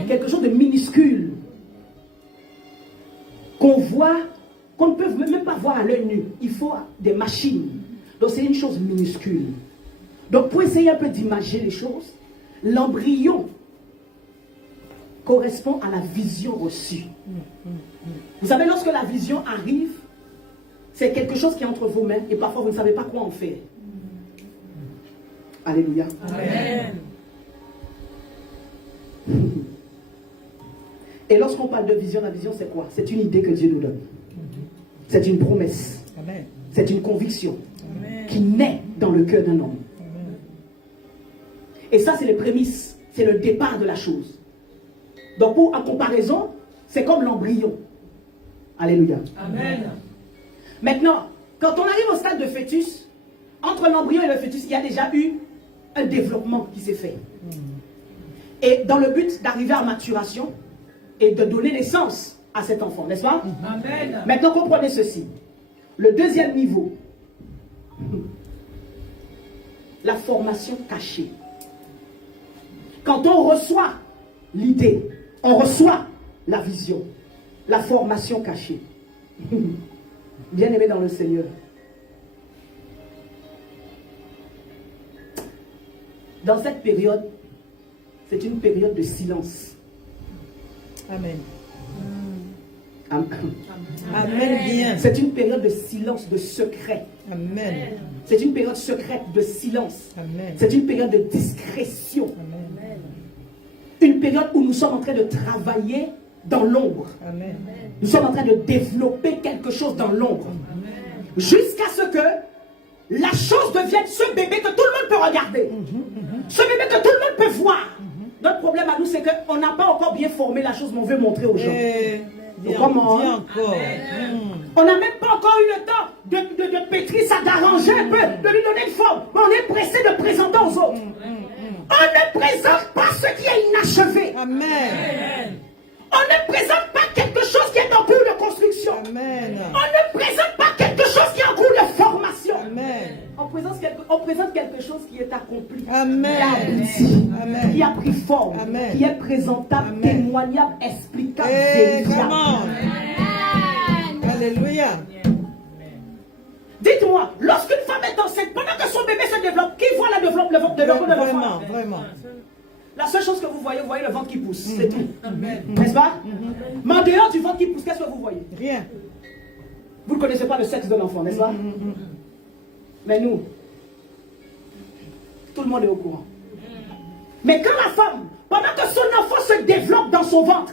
Quelque chose de minuscule. Qu'on voit, qu'on ne peut même pas voir à l'œil nu. Il faut des machines. Donc c'est une chose minuscule. Donc pour essayer un peu d'imager les choses, l'embryon correspond à la vision reçue. Vous savez, lorsque la vision arrive, c'est quelque chose qui est entre vos mains et parfois vous ne savez pas quoi en faire. Alléluia. Amen. Et lorsqu'on parle de vision, la vision c'est quoi? C'est une idée que Dieu nous donne. C'est une promesse. C'est une conviction qui naît dans le cœur d'un homme. Et ça c'est les prémices, c'est le départ de la chose. Donc en comparaison, c'est comme l'embryon. Alléluia. Amen. Maintenant, quand on arrive au stade de fœtus, entre l'embryon et le fœtus, il y a déjà eu un développement qui s'est fait. Et dans le but d'arriver à maturation, et de donner naissance à cet enfant, n'est-ce pas? Amen. Maintenant, comprenez ceci. Le deuxième niveau, la formation cachée. Quand on reçoit l'idée, on reçoit la vision, la formation cachée. Bien-aimé dans le Seigneur. Dans cette période, c'est une période de silence. Amen. Amen. Amen. Bien. C'est une période de silence, de secret. Amen. C'est une période secrète de silence. Amen. C'est une période de discrétion. Amen. Une période où nous sommes en train de travailler dans l'ombre. Amen. Nous sommes en train de développer quelque chose dans l'ombre. Jusqu'à ce que la chose devienne ce bébé que tout le monde peut regarder. Ce bébé que tout le monde peut voir. Notre problème à nous, c'est qu'on n'a pas encore bien formé la chose, mais on veut montrer aux gens. Comment? On n'a même pas encore eu le temps de pétrir ça, d'arranger un peu, de lui donner une forme. Mais on est pressé de présenter aux autres. On ne présente pas ce qui est inachevé. Amen. On ne présente pas quelque chose qui est en cours de construction. Amen. On ne présente pas quelque chose qui est en cours de formation. Amen. On présente quelque chose qui est accompli. Amen. Qui a abouti. Amen. Qui a pris forme. Amen. Qui est présentable, Amen. témoignable, explicable, Hey, vérifiable. come on. Alléluia. Dites-moi, lorsqu'une femme est enceinte, pendant que son bébé se développe, qui voit le développement de l'enfant? Vraiment, vraiment. La seule chose que vous voyez le ventre qui pousse, c'est tout. N'est-ce pas? Mais en dehors du ventre qui pousse, qu'est-ce que vous voyez? Rien. Vous ne connaissez pas le sexe de l'enfant, n'est-ce pas? Mais nous, tout le monde est au courant. Mais quand la femme, pendant que son enfant se développe dans son ventre,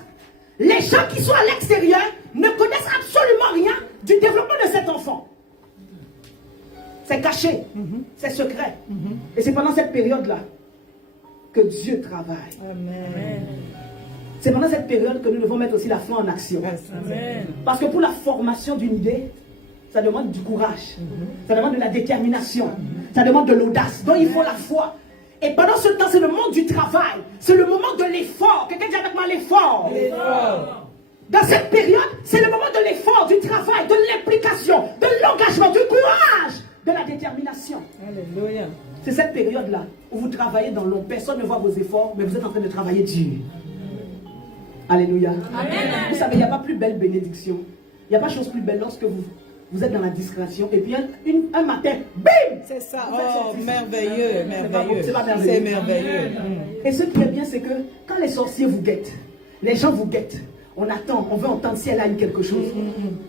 les gens qui sont à l'extérieur ne connaissent absolument rien du développement de cet enfant. C'est caché, c'est secret. Et c'est pendant cette période-là que Dieu travaille. Amen. C'est pendant cette période que nous devons mettre aussi la foi en action. Amen. Parce que pour la formation d'une idée, ça demande du courage, ça demande de la détermination, ça demande de l'audace. Donc il faut la foi. Et pendant ce temps, c'est le monde du travail, c'est le moment de l'effort. Quelqu'un dit avec moi l'effort. Dans cette période, c'est le moment de l'effort, du travail, de l'implication, de l'engagement, du courage, de la détermination. Alléluia. C'est cette période-là où vous travaillez dans l'ombre. Personne ne voit vos efforts, mais vous êtes en train de travailler dur. Alléluia. Amen. Vous savez, il n'y a pas plus belle bénédiction. Il n'y a pas chose plus belle lorsque vous êtes dans la discrétion. Et puis un matin, bim! C'est ça. Vous faites Oh, sortir. merveilleux, merveilleux. C'est pas merveilleux. C'est merveilleux. Et ce qui est bien, c'est que quand les sorciers vous guettent, les gens vous guettent, on attend, on veut entendre si elle a eu quelque chose.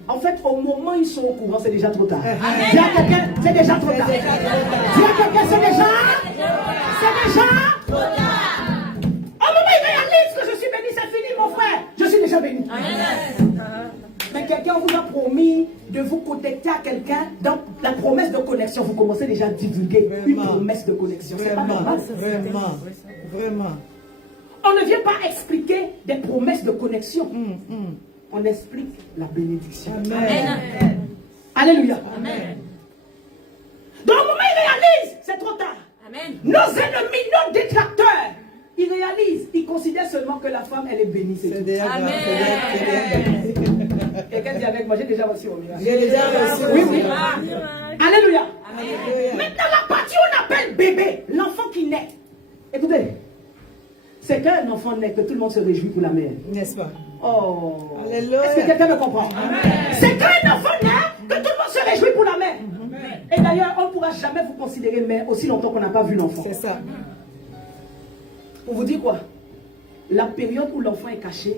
En fait, au moment où ils sont au courant, c'est déjà trop tard. Dis à quelqu'un, c'est déjà trop tard. Dis à quelqu'un, c'est déjà trop tard. Au moment où il réalise que je suis béni, c'est fini, mon frère. Je suis déjà béni. Mais quelqu'un vous a promis de vous connecter à quelqu'un. Dans la promesse de connexion, vous commencez déjà à divulguer une promesse de connexion. C'est pas normal. Vraiment, vraiment. On ne vient pas expliquer des promesses de connexion. On explique la bénédiction. Amen. Alléluia. Amen. Donc au moment où il réalise, c'est trop tard. Amen. Nos ennemis, nos détracteurs, ils réalisent, ils considèrent seulement que la femme, elle est bénie. C'est C'est tout. déjà grave, Amen. c'est déjà grave. Quelqu'un dit avec moi, j'ai déjà reçu au miracle. J'ai déjà reçu. Oui, oui. Alléluia. Amen. Maintenant, la partie où on appelle bébé, l'enfant qui naît. Écoutez, c'est qu'un enfant naît que tout le monde se réjouit pour la mère. N'est-ce pas? Oh. Alléluia. Est-ce que quelqu'un me comprend? C'est quand un enfant naît que tout le monde se réjouit pour la mère. Et d'ailleurs, on ne pourra jamais vous considérer mère aussi longtemps qu'on n'a pas vu l'enfant. C'est ça. Pour vous dire quoi? La période où l'enfant est caché,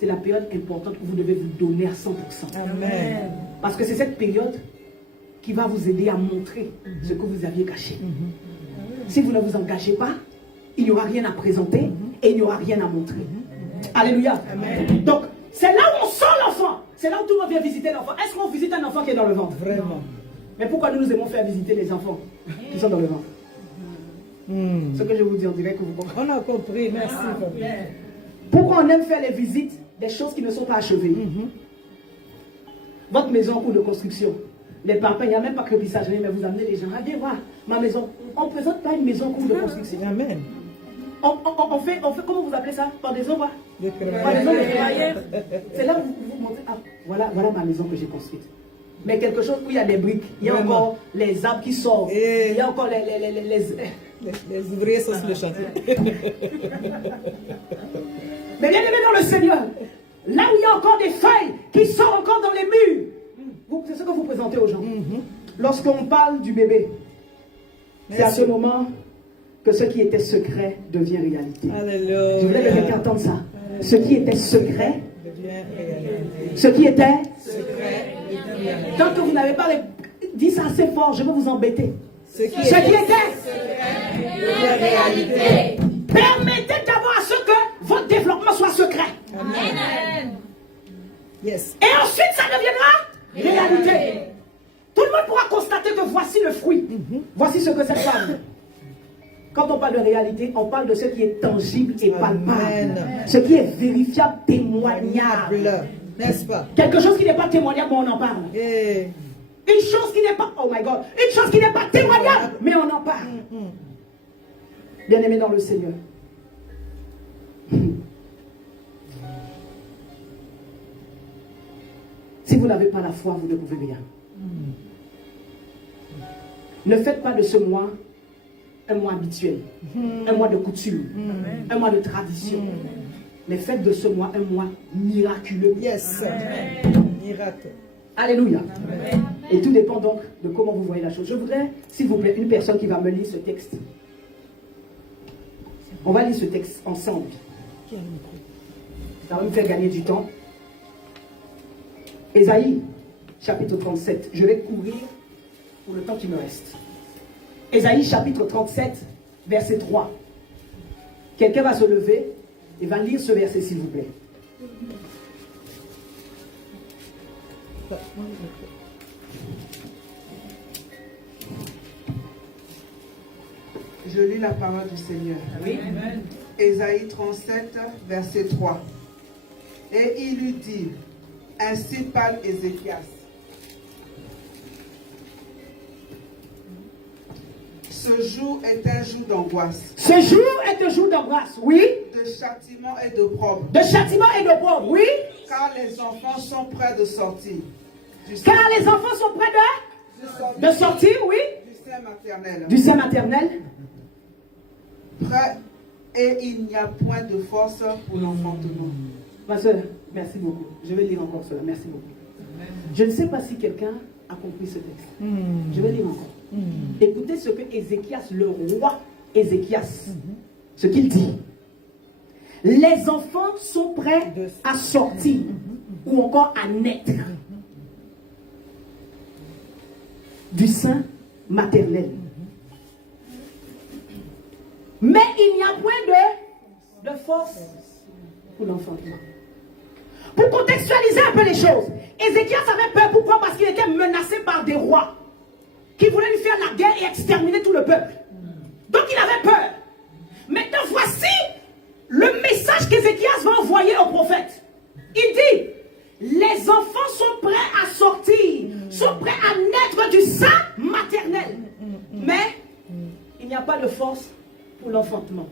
c'est la période importante où vous devez vous donner à 100%. Amen. Parce que c'est cette période qui va vous aider à montrer ce que vous aviez caché. Si vous ne vous engagez pas, il n'y aura rien à présenter et il n'y aura rien à montrer. Alléluia. Donc, c'est là où on sent l'enfant. C'est là où tout le monde vient visiter l'enfant. Est-ce qu'on visite un enfant qui est dans le ventre? Vraiment. Mais pourquoi nous aimons faire visiter les enfants qui sont dans le ventre? Ce que je vous dis, on dirait que vous comprenez. On a compris. Merci. Papa. Pourquoi on aime faire les visites des choses qui ne sont pas achevées? Votre maison en cours de construction. Les papas, il n'y a même pas que pissage, mais vous amenez les gens. Ah, viens voir ma maison. On ne présente pas une maison en cours de construction. Amen. On fait, comment vous appelez ça? Pendaison, quoi? De Pendaison de crémaillère. C'est là où vous montrez, ah, voilà ma maison que j'ai construite. Mais quelque chose où il y a des briques, il y a Vraiment. encore les arbres qui sortent, Et- il y a encore Les ouvriers sont sur le chantier. Mais bien aimé dans le Seigneur, là où il y a encore des feuilles qui sortent encore dans les murs, c'est ce que vous présentez aux gens. Lorsqu'on parle du bébé, c'est à ce moment que ce qui était secret devient réalité. Alléluia. Je voulais que quelqu'un entende ça. Ce qui était secret, Devient réalité. ce qui était, Secret devient réalité. tant que vous n'avez pas dit ça assez fort, je vais vous embêter. Ce qui Ce qui est était, devient réalité. permettez d'abord à ce que votre développement soit secret. Amen. Yes. Et ensuite, ça deviendra réalité. Tout le monde pourra constater que voici le fruit fruit. Voici ce que c'est femme. Quand on parle de réalité, on parle de ce qui est tangible et palpable. Amen. Ce qui est vérifiable, témoignable. N'est-ce pas? Quelque chose qui n'est pas témoignable, mais on en parle. Eh. Une chose qui n'est pas, oh my God, une chose qui n'est pas témoignable, mais on en parle. Bien-aimé dans le Seigneur. Si vous n'avez pas la foi, vous ne pouvez rien. Ne faites pas de ce mois un mois habituel, un mois de coutume, un mois de tradition. Mais faites de ce mois un mois miraculeux. Yes. Miracle. Alléluia. Et tout dépend donc de comment vous voyez la chose. Je voudrais, s'il vous plaît, une personne qui va me lire ce texte. On va lire ce texte ensemble. Ça va me faire gagner du temps. Ésaïe, chapitre 37. Je vais courir pour le temps qui me reste. Ésaïe, chapitre 37, verset 3. Quelqu'un va se lever et va lire ce verset, s'il vous plaît. Je lis la parole du Seigneur. Oui. Ésaïe 37, verset 3. Et il lui dit, ainsi parle Ézéchias. Ce jour est un jour d'angoisse, Ce jour est un jour d'angoisse, oui. de châtiment et d'opprobre, De châtiment et d'opprobre, oui. car les enfants sont près de sortir. Du Car les enfants sont près de sortir, oui. du sein maternel. Du sein maternel. Prêt, et il n'y a point de force pour l'enfantement. Ma soeur, merci beaucoup. Je vais lire encore cela. Merci beaucoup. Je ne sais pas si quelqu'un a compris ce texte. Je vais lire encore. Écoutez ce que Ézéchias, le roi Ézéchias, ce qu'il dit. Les enfants sont prêts à sortir ou encore à naître du sein maternel. Mais il n'y a point de force pour l'enfantement. Pour contextualiser un peu les choses, Ézéchias avait peur. Pourquoi? Parce qu'il était menacé par des rois qui voulaient lui faire la guerre et exterminer tout le peuple. Donc il avait peur. Maintenant, voici le message qu'Ézéchias va envoyer au prophète. Il dit, les enfants sont prêts à sortir, sont prêts à naître du sein maternel. Mais il n'y a pas de force pour l'enfantement.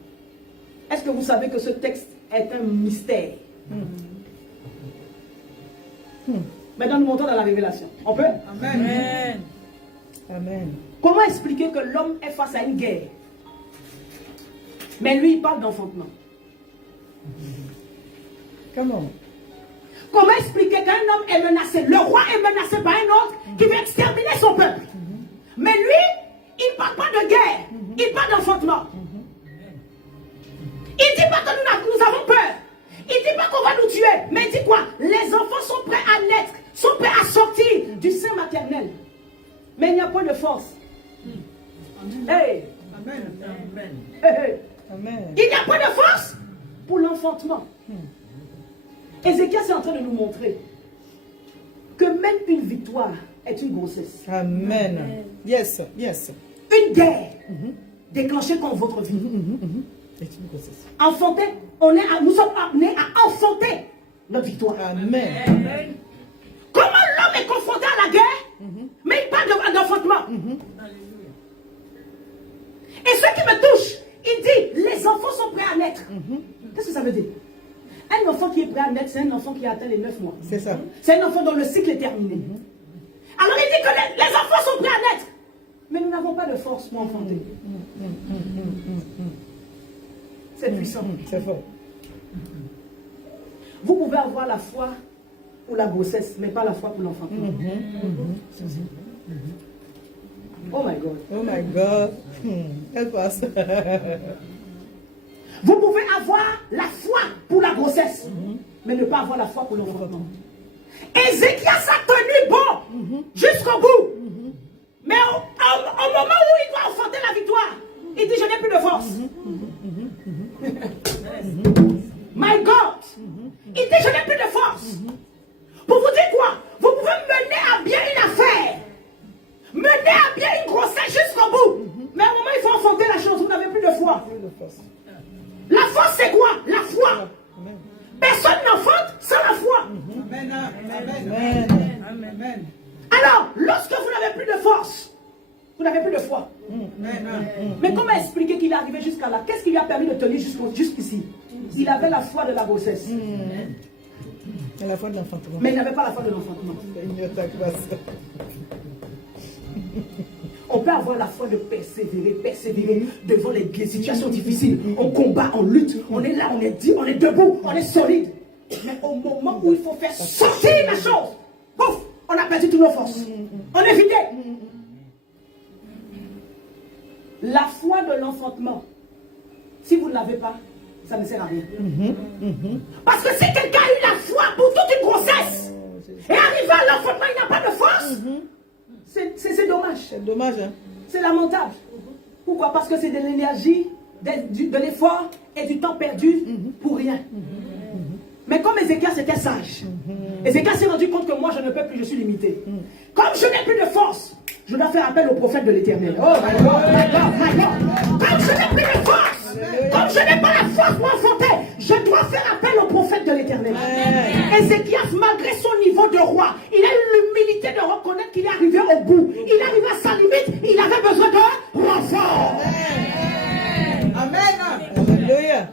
Est-ce que vous savez que ce texte est un mystère? Maintenant, nous montons dans la révélation. On peut? Amen. Amen. Comment expliquer que l'homme est face à une guerre, mais lui, il parle d'enfantement? Comment? Comment expliquer qu'un homme est menacé, le roi est menacé par un autre qui veut exterminer son peuple, mais lui, il ne parle pas de guerre, il parle d'enfantement. Il ne dit pas que nous avons peur, il ne dit pas qu'on va nous tuer, mais il dit quoi? Les enfants sont prêts à naître, sont prêts à sortir du sein maternel. Mais il n'y a pas de force. Hey. Amen. Hey. Amen. Il n'y a pas de force pour l'enfantement. Ézéchias est en train de nous montrer que même une victoire est une grossesse. Amen. Yes. Yes. Une guerre déclenchée contre votre vie. C'est une grossesse. Enfanter, nous sommes amenés à enfanter notre victoire. Amen. Comment l'homme est confronté à la guerre, mais il parle d'enfantement. Et ce qui me touche, il dit, les enfants sont prêts à naître. Qu'est-ce que ça veut dire? Un enfant qui est prêt à naître, c'est un enfant qui a atteint les 9 mois. C'est ça. C'est un enfant dont le cycle est terminé. Alors il dit que les enfants sont prêts à naître. Mais nous n'avons pas de force pour enfanter. C'est puissant. C'est fort. Vous pouvez avoir la foi pour la grossesse, mais pas la foi pour l'enfantement. Oh my God. Oh my God. Help us. Vous pouvez avoir la foi pour la grossesse, mais ne pas avoir la foi pour l'enfantement. Ézéchias a tenu bon jusqu'au bout. Mais au moment où il doit enfanter la victoire, il dit, je n'ai plus de force. My God. Il dit, je n'ai plus de force. Pour vous dire quoi? Vous pouvez mener à bien une affaire, mener à bien une grossesse c'est quoi? La foi. Personne n'enfante sans la foi. Amen. Amen. Amen. Alors, lorsque vous n'avez plus de force, vous n'avez plus de foi. Mais comment expliquer qu'il est arrivé jusqu'à là? Qu'est-ce qui lui a permis de tenir jusqu'ici? Il avait la foi de la grossesse. Et la foi de l'enfantement. Mais il n'avait pas la foi de l'enfantement. On peut avoir la foi de persévérer devant les situations difficiles. On combat, on lutte, on est là, on est debout, on est solide. Mais au moment où il faut faire sortir la chose, pouf, on a perdu toutes nos forces. On est vidé. La foi de l'enfantement, si vous ne l'avez pas, ça ne sert à rien. Parce que si quelqu'un a eu la foi pour toute une grossesse et arrivé à l'enfantement, il n'a pas de force, c'est dommage. C'est dommage, hein? C'est lamentable. Pourquoi? Parce que c'est de l'énergie, de l'effort et du temps perdu pour rien. Mais comme Ézéchias était sage, Ézéchias s'est rendu compte que moi je ne peux plus, je suis limité. Comme je n'ai plus de force, je dois faire appel au prophète de l'Éternel. Oh my God, my God, my God. Comme je n'ai plus de force, comme je n'ai pas la force pour enfanter, je dois faire appel au prophète de l'Éternel. Ézéchias, malgré son niveau de roi, il a eu l'humilité de reconnaître qu'il est arrivé au bout. Il arrive à sa limite, il avait besoin de renfort. Amen. Alléluia.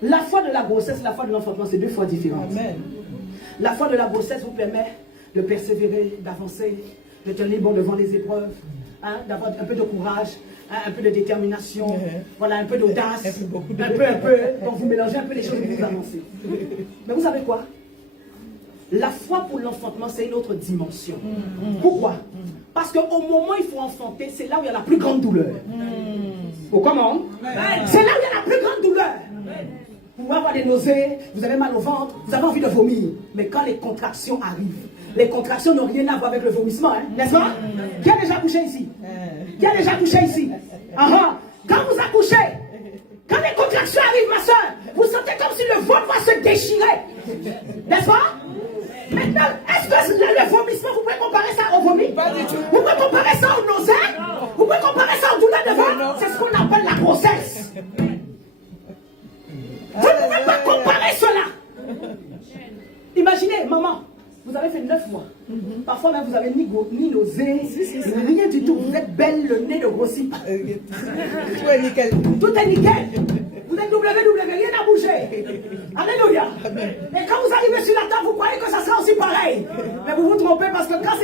La foi de la grossesse et la foi de l'enfantement, c'est deux fois différentes. Amen. La foi de la grossesse vous permet de persévérer, d'avancer, de tenir bon devant les épreuves, hein, d'avoir un peu de courage, hein, un peu de détermination, voilà, un peu d'audace, un peu. Donc vous mélangez un peu les choses et vous avancez. Mais vous savez quoi? La foi pour l'enfantement, c'est une autre dimension. Pourquoi? Parce qu'au moment où il faut enfanter, c'est là où il y a la plus grande douleur. Oh, comment? C'est là où il y a la plus grande douleur. Vous pouvez avoir des nausées, vous avez mal au ventre, vous avez envie de vomir. Mais quand les contractions arrivent, les contractions n'ont rien à voir avec le vomissement, hein, n'est-ce pas? Qui a déjà couché ici? Qui a déjà couché ici? Quand vous accouchez, quand les contractions arrivent, ma soeur, vous sentez comme si le ventre va se déchirer. N'est-ce pas? Maintenant, est-ce que le vomissement, vous pouvez comparer ça au vomi? Pas du tout. Vous pouvez comparer ça aux nausées? Vous pouvez comparer ça aux douleurs de ventre? C'est ce qu'on appelle la grossesse. Vous ne pouvez pas comparer cela. Imaginez, maman, vous avez fait 9 mois. Parfois même vous avez ni nausée, rien du tout. Vous êtes belle, le nez ne grossit pas. Tout est nickel. Tout est nickel. Vous êtes WW, rien n'a bougé. Alléluia. Et quand vous arrivez sur la table, vous croyez que ça sera aussi pareil. Mais vous vous trompez parce que quand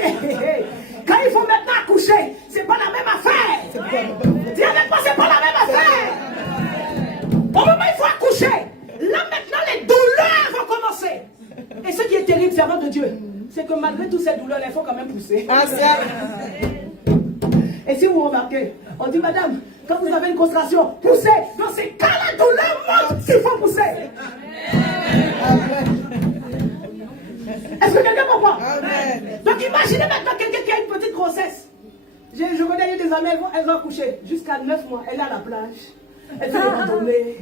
il faut maintenant accoucher, c'est pas la même affaire. Dis avec moi, c'est pas la même affaire. Au moment où il faut accoucher, là maintenant les douleurs vont commencer. Et ce qui est terrible, servant de Dieu, c'est que malgré toutes ces douleurs, il faut quand même pousser. Et si vous remarquez, on dit, madame, quand vous avez une constration, poussez. Donc c'est quand la douleur monte qu'il faut pousser. Est-ce que quelqu'un comprend? Donc imaginez maintenant quelqu'un qui a une petite grossesse. Je connais des amis, elles vont accoucher jusqu'à 9 mois. Elle est à la plage. Elle fait des randonnées.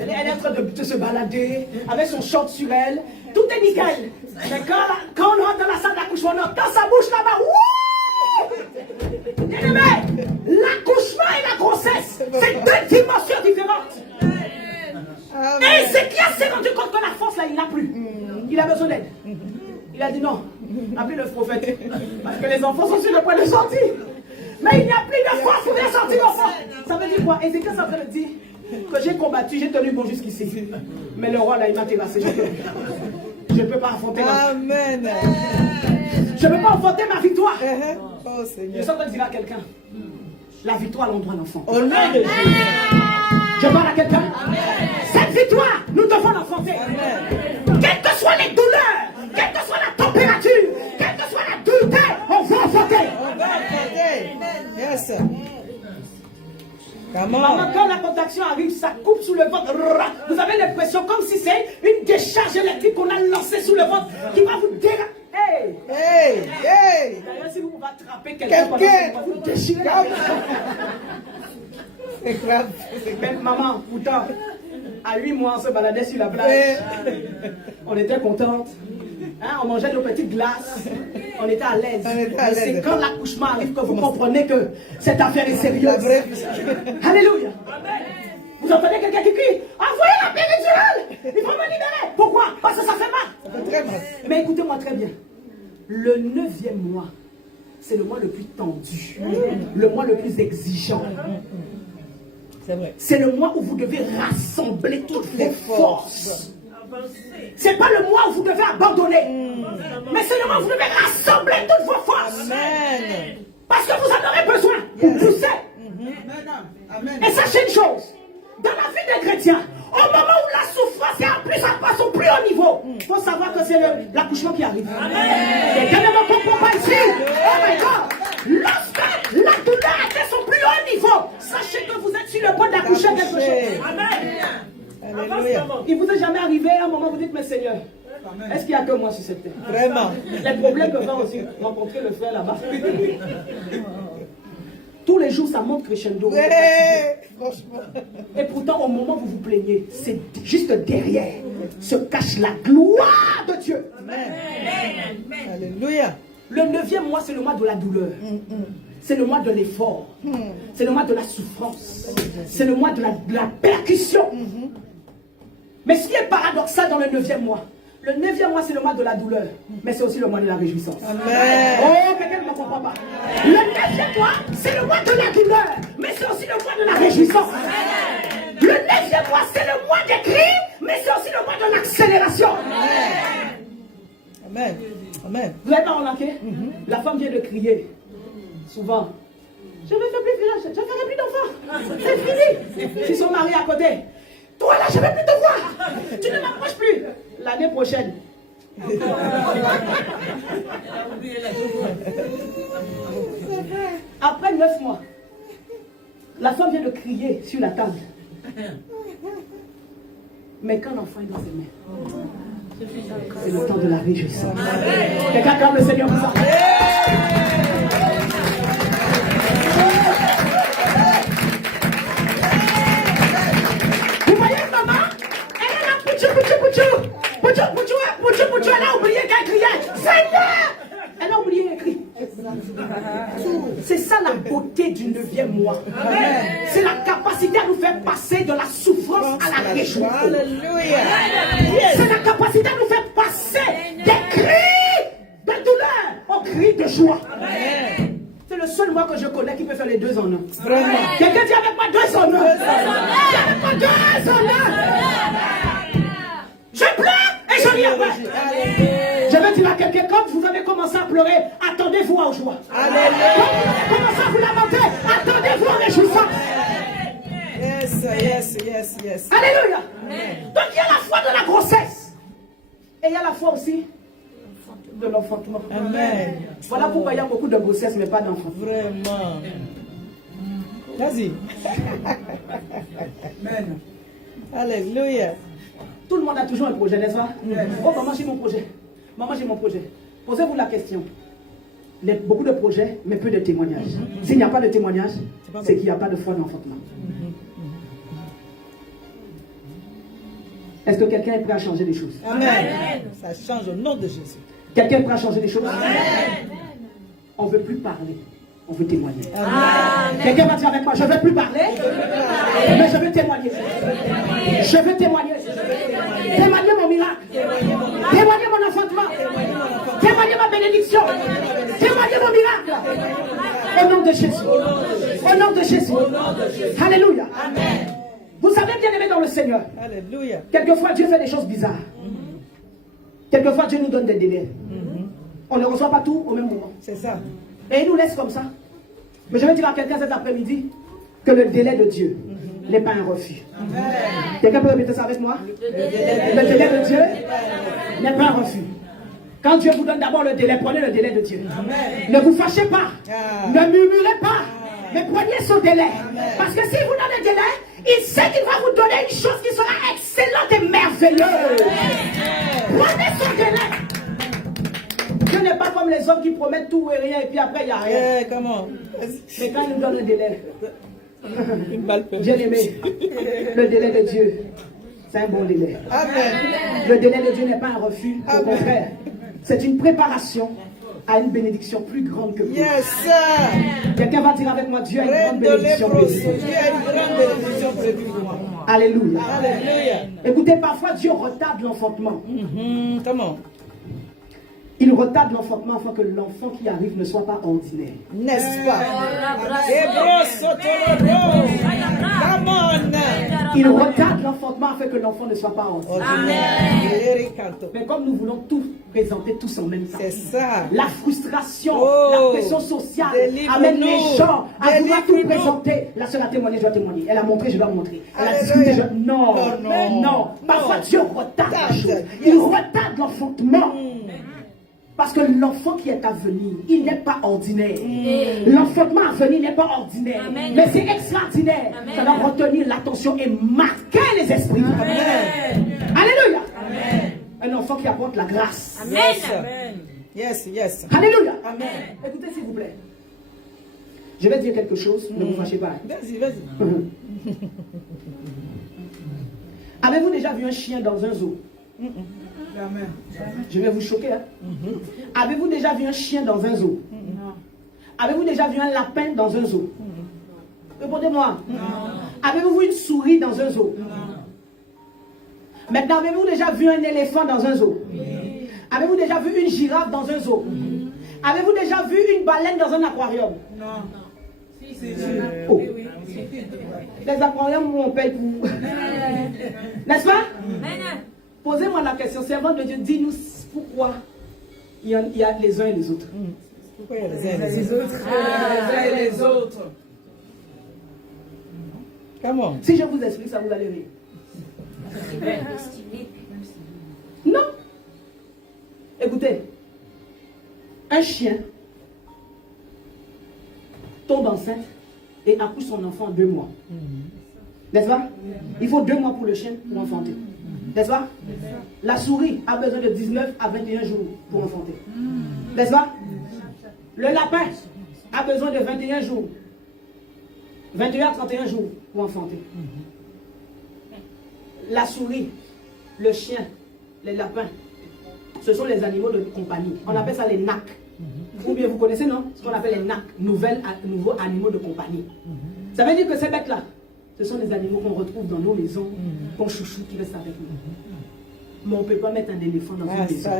Elle est en train de se balader avec son short sur elle. Tout est nickel. Mais quand on rentre dans la salle d'accouchement, on entend sa bouche là-bas. Bien-aimé, l'accouchement et la grossesse, c'est deux dimensions différentes. Et Ézéchias s'est rendu compte que la force là, il n'a plus. Il a besoin d'aide. Il a dit non, appelez le prophète. Parce que les enfants sont sur le point de sortir. Mais il n'y a plus de force pour les sortir enfants. Ça veut dire quoi? Ézéchias est en train de dire que j'ai combattu, j'ai tenu bon jusqu'ici. Mais le roi là, il m'a terrassé. Je ne peux pas affronter Amen. Je ne peux pas affronter ma victoire. Oh Seigneur. Je suis en train de dire à quelqu'un, la victoire à l'endroit de l'enfant. Au nom de Jésus. Je parle à quelqu'un. Cette victoire, nous devons l'enfanter. Quelles que soient les douleurs, quelle que soit la température, quelle que soit la dureté, on va enfanter. On va enfanter. Yes. Maman, quand la contraction arrive, ça coupe sous le ventre. Vous avez l'impression comme si c'est une décharge électrique qu'on a lancée sous le ventre qui va vous déraper. Hey! Hey! Hey! D'ailleurs, si vous pouvez attraper quelqu'un, ça va vous déchirer. C'est grave. Même maman, pourtant, à 8 mois, on se baladait sur la plage. On était contente. Hein, on mangeait nos petites glaces. On était à l'aise. On était à Mais c'est l'aise. quand l'accouchement arrive que vous comprenez que cette affaire est La sérieuse. vraie Alléluia. Vous entendez quelqu'un qui crie, envoyez la péridurale, il faut me libérer. Pourquoi? Parce que ça fait mal. Ça fait très mal. Mais écoutez-moi très bien. Le 9e mois, c'est le mois le plus tendu, le mois le plus exigeant. C'est vrai. C'est le mois où vous devez rassembler toutes vos forces. C'est pas le mois où vous devez abandonner, mais c'est le mois où vous devez rassembler toutes vos forces. Amen. Parce que vous en aurez besoin pour pousser. Amen. Et sachez une chose, dans la vie des chrétiens, au moment où la souffrance est en plus à passe au plus haut niveau, il faut savoir que c'est l'accouchement qui arrive. Quelqu'un ne me comprend pas ici. Oh my God. Lorsque la douleur est à son plus haut niveau, sachez que vous êtes sur le point d'accoucher quelque chose. Alléluia. Il vous est jamais arrivé à un moment où vous dites, mais Seigneur, est-ce qu'il n'y a que moi sur cette terre? Vraiment. Les problèmes que va aussi rencontrer le frère là-bas. Tous les jours, ça monte crescendo. Ouais, franchement. Et pourtant, au moment où vous vous plaignez, c'est juste derrière se cache la gloire de Dieu. Alléluia. Le 9e mois, c'est le mois de la douleur. C'est le mois de l'effort. C'est le mois de la souffrance. C'est le mois de la percussion. Mais ce qui est paradoxal dans le 9e mois, le 9e mois, c'est le mois de la douleur. Mais c'est aussi le mois de la réjouissance. Amen. Oh, quelqu'un ne me comprend pas. Le 9e mois, c'est le mois de la douleur. Mais c'est aussi le mois de la réjouissance. Le 9e mois, c'est le mois des cris. Mais c'est aussi le mois de l'accélération. Amen. Amen. Vous n'avez pas remarqué? La femme vient de crier. Souvent. Je ne fais plus, je ne ferai plus d'enfants. C'est fini. Si son mari est à côté. Toi là, je ne vais plus te voir. Tu ne m'approches plus. L'année prochaine. Après 9 mois, la femme vient de crier sur la table. Mais quand l'enfant est dans ses mains, c'est le temps de la réjouissance. Quelqu'un acclame le Seigneur pour ça. Vous voyez maman? Elle est là, pouchou, elle a oublié qu'elle criait. Seigneur! Elle a oublié qu'elle crie. C'est ça la beauté du 9e mois. C'est la capacité à nous faire passer de la souffrance à la réjouissance. Alléluia. C'est la capacité à nous faire passer des cris de douleur aux cris de joie. C'est le seul mois que je connais qui peut faire les deux en un. Vraiment. Quelqu'un dit avec moi deux en un. Dis avec moi deux en un. Je pleure et je ris après. Je vais dire à quelqu'un, quand vous avez commencé à pleurer, attendez-vous aux joie. Alléluia. Quand vous avez commencé à vous lamenter, attendez-vous aux réjouissances. Yes. Alléluia. Donc il y a la foi de la grossesse. Et il y a la foi aussi de l'enfantement. Amen. Voilà pourquoi il y a beaucoup de grossesse mais pas d'enfants. Vraiment. Vas-y. Amen. Alléluia. Tout le monde a toujours un projet, n'est-ce pas? Oh, maman, j'ai mon projet. Maman, j'ai mon projet. Posez-vous la question. Beaucoup de projets, mais peu de témoignages. S'il n'y a pas de témoignages, c'est qu'il n'y a pas de foi d'enfantement. Est-ce que quelqu'un est prêt à changer des choses? Amen. Ça change au nom de Jésus. Quelqu'un est prêt à changer des choses? On ne veut plus parler, on veut témoigner. Quelqu'un va dire avec moi, je ne veux plus parler, mais je veux témoigner. Je veux témoigner. Témoigner mon miracle. Témoigner mon enfantement. Témoigner ma bénédiction. Témoigner mon miracle. Au nom de Jésus. Au nom de Jésus. Alléluia. Vous savez, bien aimé dans le Seigneur, Alléluia. quelquefois Dieu fait des choses bizarres. Quelquefois Dieu nous donne des délais. On ne reçoit pas tout au même moment. C'est ça. Et il nous laisse comme ça. Mais je vais dire à quelqu'un cet après-midi que le délai de Dieu n'est pas un refus. Quelqu'un peut répéter ça avec moi? Le délai de Dieu n'est pas un refus. Quand Dieu vous donne d'abord le délai, prenez le délai de Dieu. Ne vous fâchez pas. Ne murmurez pas. Mais prenez son délai. Parce que s'il vous donne un délai, il sait qu'il va vous donner une chose qui sera excellente et merveilleuse. Prenez son délai. Dieu n'est pas comme les hommes qui promettent tout et rien et puis après il n'y a rien. Comment? Mais quand il nous donne un délai, Une balle perdue. bien aimé, le délai de Dieu, c'est un bon délai. Amen. Le délai de Dieu n'est pas un refus, au contraire. C'est une préparation a une bénédiction plus grande que vous. Yes, sir. Quelqu'un va dire avec moi, Dieu a une grande Dieu bénédiction a prévue. une grande bénédiction prévue pour moi. Alléluia. Alléluia. Écoutez, parfois Dieu retarde l'enfantement. Comment? Il retarde l'enfantement afin que l'enfant qui arrive ne soit pas ordinaire. N'est-ce pas? Come on. Il retarde l'enfantement afin que l'enfant ne soit pas ordinaire. Amen. Mais comme nous voulons tout présenter tous en même temps, C'est ça. la frustration, Oh, la pression sociale délivre-nous. amène les gens à vouloir tout Délivre-nous. présenter. La sœur a témoigné, je dois témoigner. Elle a montré, je dois montrer. Elle a Alléluia. discuté, je... Non, Non, non. Parfois Non. Dieu retarde la chose. Yes. Il retarde l'enfantement. Parce que l'enfant qui est à venir, il n'est pas ordinaire. L'enfantement à venir n'est pas ordinaire. Amen. Mais c'est extraordinaire. Amen. Ça doit retenir l'attention et marquer les esprits. Alléluia. Un enfant qui apporte la grâce. Amen. Yes, yes. Alléluia. Amen. Écoutez s'il vous plaît. Je vais dire quelque chose, ne vous fâchez pas. Vas-y, vas-y. Avez-vous déjà vu un chien dans un zoo? Jamais. Je vais vous choquer. Hein? Avez-vous déjà vu un chien dans un zoo? Avez-vous déjà vu un lapin dans un zoo? Répondez-moi. Avez-vous vu une souris dans un zoo? Maintenant, avez-vous déjà vu un éléphant dans un zoo? Avez-vous déjà vu une girafe dans un zoo? Avez-vous déjà vu une baleine dans un aquarium? Non. Oh. Les aquariums où on paye pour... N'est-ce pas? Posez-moi la question, servant de Dieu, dis-nous pourquoi il y a les uns et les autres. Pourquoi il y a les uns et les autres? Les uns et les autres. Comment? Si je vous explique ça, vous allez rire. Non. Écoutez, un chien tombe enceinte et accouche son enfant en 2 mois. N'est-ce pas? Il faut 2 mois pour le chien pour enfanter. N'est-ce pas? La souris a besoin de 19 à 21 jours pour enfanter. N'est-ce pas? Le lapin a besoin de 21 jours. 21 à 31 jours pour enfanter. La souris, le chien, les lapins, ce sont les animaux de compagnie. On appelle ça les NAC. Ou bien vous connaissez, non? Ce qu'on appelle les NAC, nouveaux animaux de compagnie. Ça veut dire que ces bêtes-là, ce sont des animaux qu'on retrouve dans nos maisons, qu'on chouchoute, qui restent avec nous. Mais on ne peut pas mettre un éléphant dans une maison.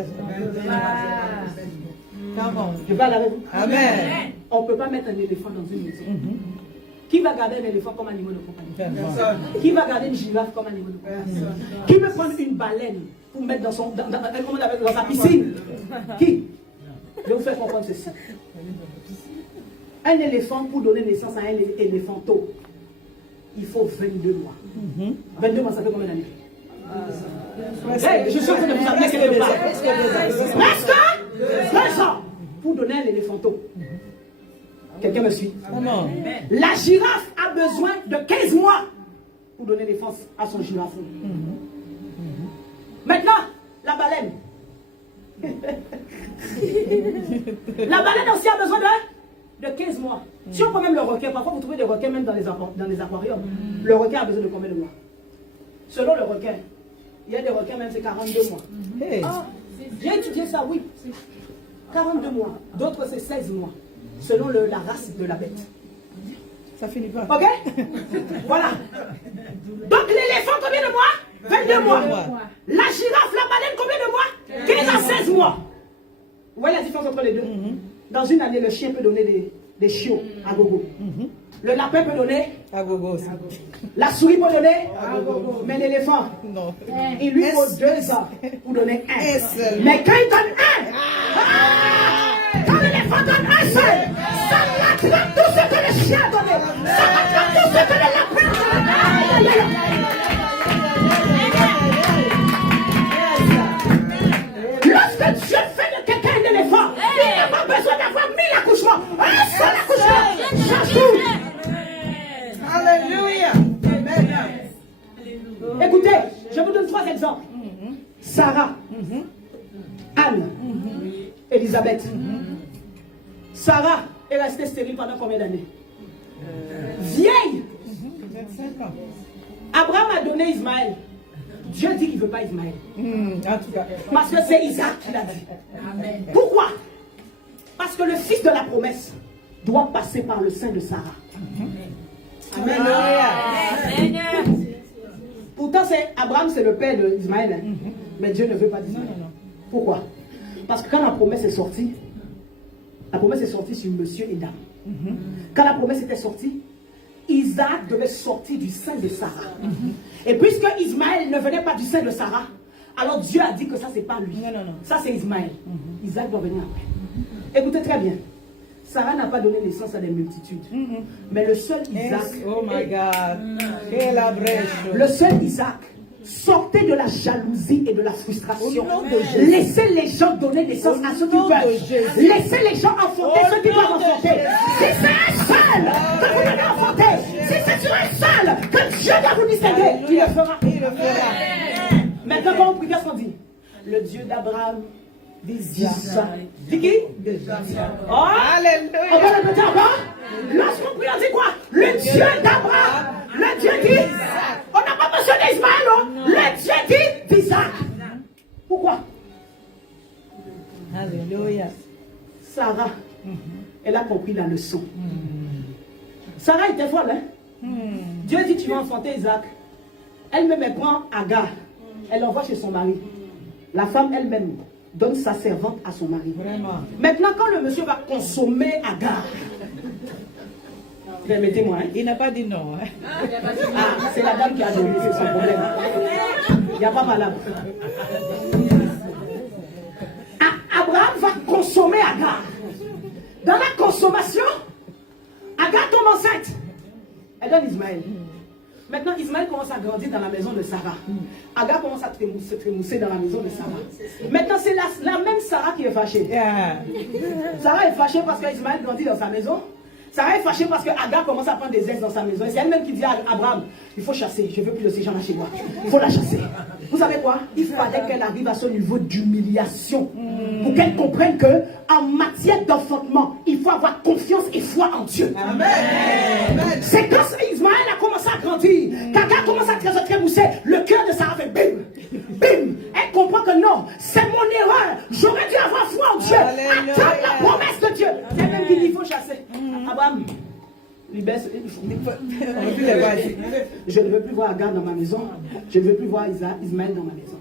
Comment? Je parle avec vous. Amen. On ne peut pas mettre un éléphant dans une maison. Qui va garder un éléphant comme animal de compagnie? Personne. Qui va garder une girafe comme animal de compagnie? Personne. Qui veut prendre une baleine pour mettre dans sa piscine? Qui? Je vais vous faire comprendre ceci. Un éléphant, pour donner naissance à un éléphanteau, il faut 22 mois. 22 mois, ça fait combien d'années? Hey, je suis en train de vous amener quelque part. Presque 2 ans pour donner un éléphanteau. Quelqu'un me suit? Comment? La girafe a besoin de 15 mois pour donner naissance à son girafon. Maintenant, la baleine. La baleine aussi a besoin de 15 mois. Si on prend même le requin, parfois vous trouvez des requins même dans les aquariums. Le requin a besoin de combien de mois? Selon le requin, il y a des requins même c'est 42 mois. Hey. J'ai étudié ça, oui. 42 mois. D'autres c'est 16 mois. Selon la race de la bête. Ça finit pas. Ok? Voilà. Donc l'éléphant, combien de mois? 22 mois. La girafe, la baleine, combien de mois? 15 à 16 mois. Vous voyez la différence entre les deux? Dans une année, le chien peut donner des chiots à gogo. Le lapin peut donner À gogo aussi. la souris peut donner mais l'éléphant, Non. il lui faut 2 ans pour donner Un un. seul. Mais quand il donne un, quand l'éléphant donne un seul, ça rattrape tout ce que le chien a donné. Ça rattrape tout ce que le lapin a donné. Lorsque Dieu fait de quelqu'un un éléphant, il n'a pas besoin d'avoir 1000 accouchements. Un seul accouchement, ça suffit. Alléluia. Amen. Écoutez, je vous donne 3 exemples. Sarah, Anne, Elisabeth. Sarah est restée stérile pendant combien d'années? Vieille. 25 ans. Abraham a donné Ismaël. Dieu dit qu'il ne veut pas Ismaël. En tout cas. Parce que c'est Isaac qui l'a dit. Pourquoi? Parce que le fils de la promesse doit passer par le sein de Sarah. Amen. Pourtant, Abraham, c'est le père d'Ismaël. Mais Dieu ne veut pas d'Ismaël. Pourquoi? Parce que quand la promesse est sortie sur monsieur et dame. Quand la promesse était sortie, Isaac devait sortir du sein de Sarah. Et puisque Ismaël ne venait pas du sein de Sarah, alors Dieu a dit que ça, c'est pas lui. Ça, c'est Ismaël. Isaac doit venir après. Écoutez très bien. Sarah n'a pas donné naissance à des multitudes. Mais le seul Isaac, Oh my God. Quelle brèche. le seul Isaac sortait de la jalousie et de la frustration. Au nom de Jésus. Laissez les gens donner naissance à ceux qui nom de peuvent. Jésus. Laissez les gens enfanter Au ceux qui nom doivent de enfanter. Si Jésus. c'est un seul que vous devez enfanter, si c'est sur un seul que Dieu doit vous distinguer, il le fera. Il le fera. Maintenant, quand on prie, qu'est-ce qu'on dit? Le Dieu d'Abraham, d'Isaac. Dit qui? Oh! On va Alléluia. répéter encore. Lorsqu'on prie, on dit quoi? Le Dieu d'Abraham, le Dieu d'Isaac. On n'a pas besoin d'Ismaël, non? Le Dieu dit d'Isaac. Pourquoi? Alléluia. Sarah, elle a compris la leçon. Sarah était folle, hein? Dieu dit tu vas enfanter Isaac. Elle-même, elle prend Agar. Elle l'envoie chez son mari. La femme elle-même donne sa servante à son mari. Vraiment. Maintenant, quand le monsieur va consommer Agar, permettez-moi, hein? Il n'a pas dit non. Hein. Ah, c'est la dame qui a donné, c'est son problème. Il n'y a pas malade. Abraham va consommer Agar. Dans la consommation, Agar tombe enceinte. Elle donne Ismaël. Maintenant, Ismaël commence à grandir dans la maison de Sarah. Agar commence à trémousser dans la maison de Sarah. Maintenant, c'est la même Sarah qui est fâchée. Yeah. Sarah est fâchée parce qu'Ismaël grandit dans sa maison. Sarah est fâchée parce que Agar commence à prendre des ailes dans sa maison. Et c'est elle-même qui dit à Abraham, il faut chasser, je ne veux plus de ces gens-là chez moi. Il faut la chasser. Vous savez quoi? Il fallait qu'elle arrive à ce niveau d'humiliation pour qu'elle comprenne que en matière d'enfantement, il faut avoir confiance et foi en Dieu. Amen. C'est quand Ismaël a commencé à grandir, qu'Agar commence à se trémousser, le cœur de Sarah fait bim, bim. Elle comprend que non, c'est mon erreur. J'aurais dû avoir foi en Dieu. Alléluia. Attendre la promesse de Dieu. C'est elle-même qui dit il faut chasser. Abraham, libère. Je ne veux plus voir Agar dans ma maison. Je ne veux plus voir Ismaël dans ma maison.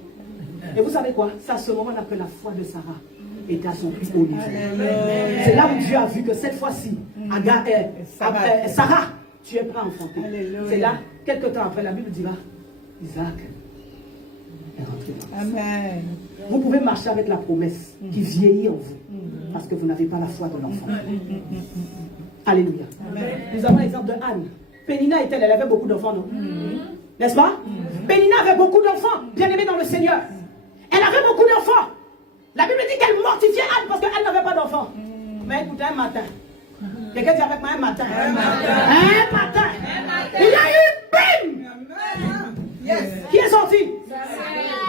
Et vous savez quoi? C'est à ce moment-là que la foi de Sarah était à son plus haut niveau. C'est là où Dieu a vu que cette fois-ci, Sarah, tu es prêt à enfanter. C'est là, quelques temps après, la Bible dira, Isaac est rentré dans la maison. Amen. Vous pouvez marcher avec la promesse qui vieillit en vous parce que vous n'avez pas la foi de l'enfant. Alléluia. Nous avons l'exemple de Anne. Pénina elle avait beaucoup d'enfants, non? N'est-ce pas? Pénina avait beaucoup d'enfants, bien aimés dans le Seigneur. Elle avait beaucoup d'enfants. La Bible dit qu'elle mortifiait Anne parce qu'elle n'avait pas d'enfants. Mais écoutez, un matin. Quelqu'un dit avec moi un matin. Un matin. Il y a eu bim! Qui est sorti?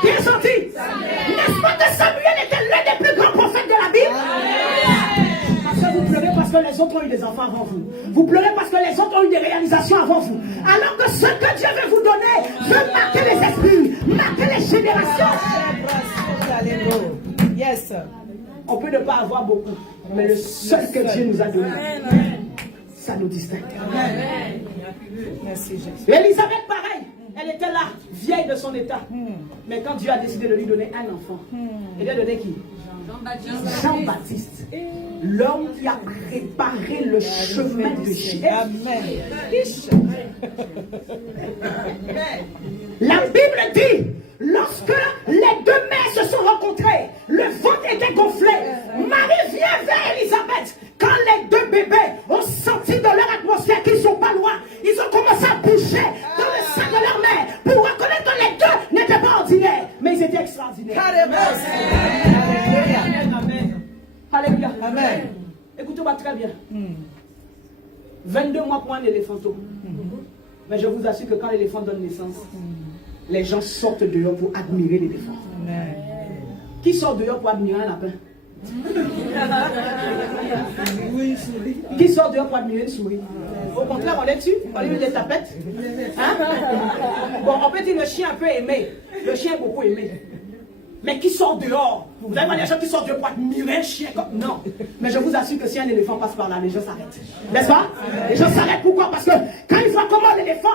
Qui est sorti? N'est-ce pas que Samuel était l'un des plus grands prophètes de la Bible? Parce que vous pleurez parce que les autres ont eu des enfants avant vous. Vous pleurez parce que les autres ont eu des réalisations avant vous. Alors que ce que Dieu veut vous donner veut marquer les esprits, marquer les générations. Yes. On peut ne pas avoir beaucoup, mais le seul que Dieu nous a donné, ça nous distingue. Merci Jésus. Et Élisabeth, pareil, elle était là, vieille de son état. Mais quand Dieu a décidé de lui donner un enfant, il lui a donné qui? Jean-Baptiste, l'homme qui a préparé le chemin de Jésus. Amen. La Bible dit, lorsque les deux mères se sont rencontrées, le ventre était gonflé. Marie vient vers Élisabeth. Quand les deux bébés ont senti dans leur atmosphère qu'ils ne sont pas loin, ils ont commencé à bouger dans le sein de leur mère pour reconnaître que les deux n'étaient pas ordinaires, mais ils étaient extraordinaires. Amen. Alléluia. Amen. Écoutez-moi très bien. 22 mois pour un éléphanteau. Mais je vous assure que quand l'éléphant donne naissance, les gens sortent dehors pour admirer l'éléphant. Qui sort dehors pour admirer un lapin? Qui sort dehors pour admirer une souris? Au contraire, on les tue, on lui met des tapettes. Hein? Bon, on peut dire le chien un peu aimé. Le chien est beaucoup aimé. mais qui sort dehors. Vous allez voir les gens qui sortent dehors pour admirer un chien comme... Non. Mais je vous assure que si un éléphant passe par là, les gens s'arrêtent. N'est-ce pas? Les gens s'arrêtent. Pourquoi? Parce que quand ils voient comment l'éléphant,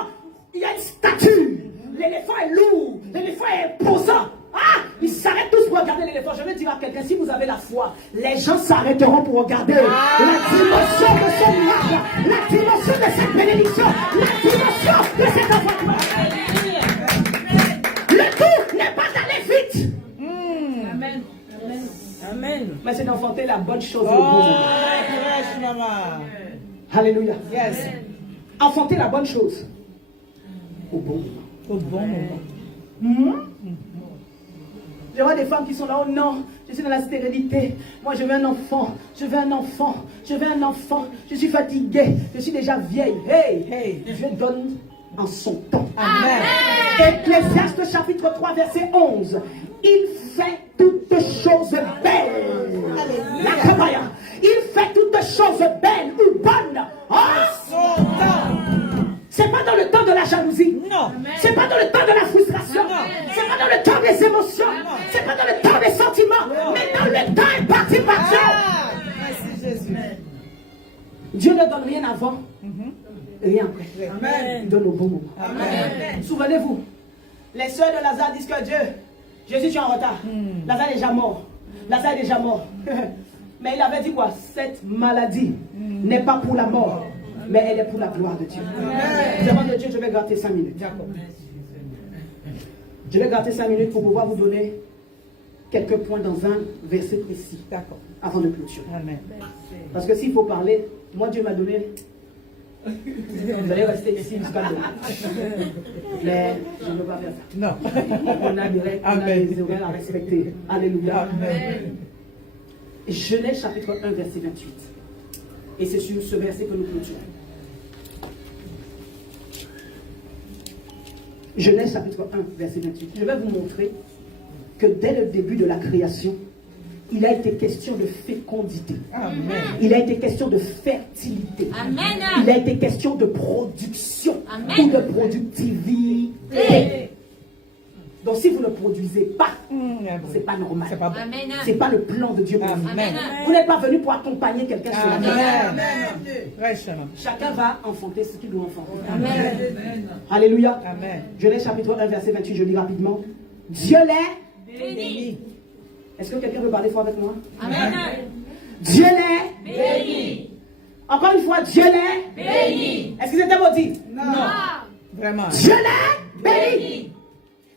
il y a une statue. L'éléphant est lourd. L'éléphant est imposant. Ah! Ils s'arrêtent tous pour regarder l'éléphant. Je vais dire à quelqu'un, si vous avez la foi, les gens s'arrêteront pour regarder la dimension de ce miracle, la dimension de cette bénédiction, la dimension de cet enfantement. Le tout n'est pas d'aller vite. Amen. Amen. Mais c'est d'enfanter la bonne chose au Oh, bon moment. yes, maman. Alléluia. Yes. Enfanter la bonne chose au bon moment. Au bon moment. Je vois des femmes qui sont là, oh non, je suis dans la stérilité. Moi, je veux un enfant, je veux un enfant, je veux un enfant. Je suis fatiguée, je suis déjà vieille. Hey, Hey. Dieu donne en son temps. Amen. Ecclésiaste chapitre 3, verset 11. Il fait toutes choses belles. La kabaya. Il fait toutes choses belles ou bonnes. Ah! Son temps. C'est pas dans le temps de la jalousie. Non. C'est pas dans le temps de la frustration. C'est pas dans le temps des émotions. C'est pas dans le temps des sentiments. Mais dans le temps imparti par Dieu. Ah, merci Jésus. Dieu ne donne rien avant, rien après. Amen. Il donne au bon moment. Amen. Souvenez-vous, les sœurs de Lazare disent que Dieu, Jésus, tu es en retard. Lazare est déjà mort. Lazare est déjà mort. Mais il avait dit quoi? Cette maladie n'est pas pour la mort, mais elle est pour la gloire de Dieu. Devant de Dieu, je vais gratter 5 minutes. Je vais gratter 5 minutes pour pouvoir vous donner quelques points dans un verset précis. D'accord. Avant de clôturer. Amen. Parce que s'il faut parler, moi Dieu m'a donné. Vous allez rester ici jusqu'à demain. Mais je ne veux pas faire ça. Non. On a des règles, on a Amen. des horaires à respecter. Alléluia. Amen. Genèse chapitre 1, verset 28. Et c'est sur ce verset que nous clôturons. Genèse chapitre 1, verset 28. Je vais vous montrer que dès le début de la création, il a été question de fécondité. Amen. Il a été question de fertilité. Amen. Il a été question de production Amen. ou de productivité. Donc si vous ne produisez pas, c'est pas normal. C'est pas bon. Amen. C'est pas le plan de Dieu pour vous. Amen. Vous n'êtes pas venu pour accompagner quelqu'un sur la terre. Amen. Prêche, maman. Chacun va enfanter ce qu'il doit enfanter. Amen. Alléluia. Amen. Genèse chapitre 1, verset 28, je lis rapidement. Dieu l'est. Béni. Est-ce que quelqu'un veut parler fort avec moi? Amen. Dieu l'est. Béni. Encore une fois, Dieu l'est. Béni. Est-ce que c'était maudit? Non. Vraiment. Dieu l'est. Béni.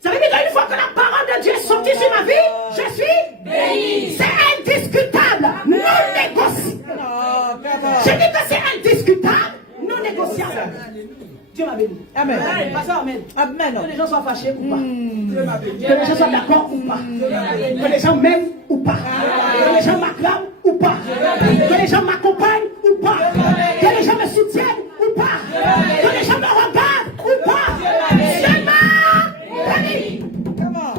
Ça veut dire qu'une fois que la parole de Dieu est sortie sur ma vie, je suis Béni. C'est indiscutable, non négociable. Non, vraiment. Je dis que c'est indiscutable, non négociable. Dieu m'a béni. Amen. Pas ça, amen. Amen. Que les gens soient fâchés ou pas. Que les gens soient d'accord ou pas. Que les gens m'aiment ou pas. Que les gens m'acclament ou pas. Que les gens m'accompagnent ou pas. Que les gens me soutiennent ou pas. Que les gens me regardent ou pas. Dieu m'a béni. Comment?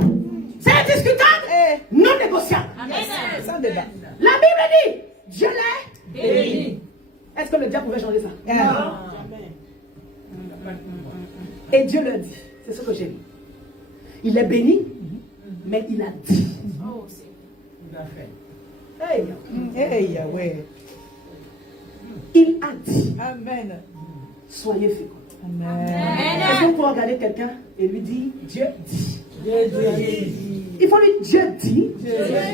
C'est indiscutable, Eh. non négociable. Amen. Sans débat. La Bible dit, Dieu l'est. Béni. Est-ce que le diable pouvait changer ça? Non. Et Dieu le dit. C'est ce que j'ai dit. Il est béni, mais il a dit. Oh, c'est Hey, Hey, Yahweh. il a dit, Amen. soyez féconds. Amen. Est-ce qu'on peut regarder quelqu'un et lui dire, Dieu dit. Dieu Il faut lui dire, Dieu dit,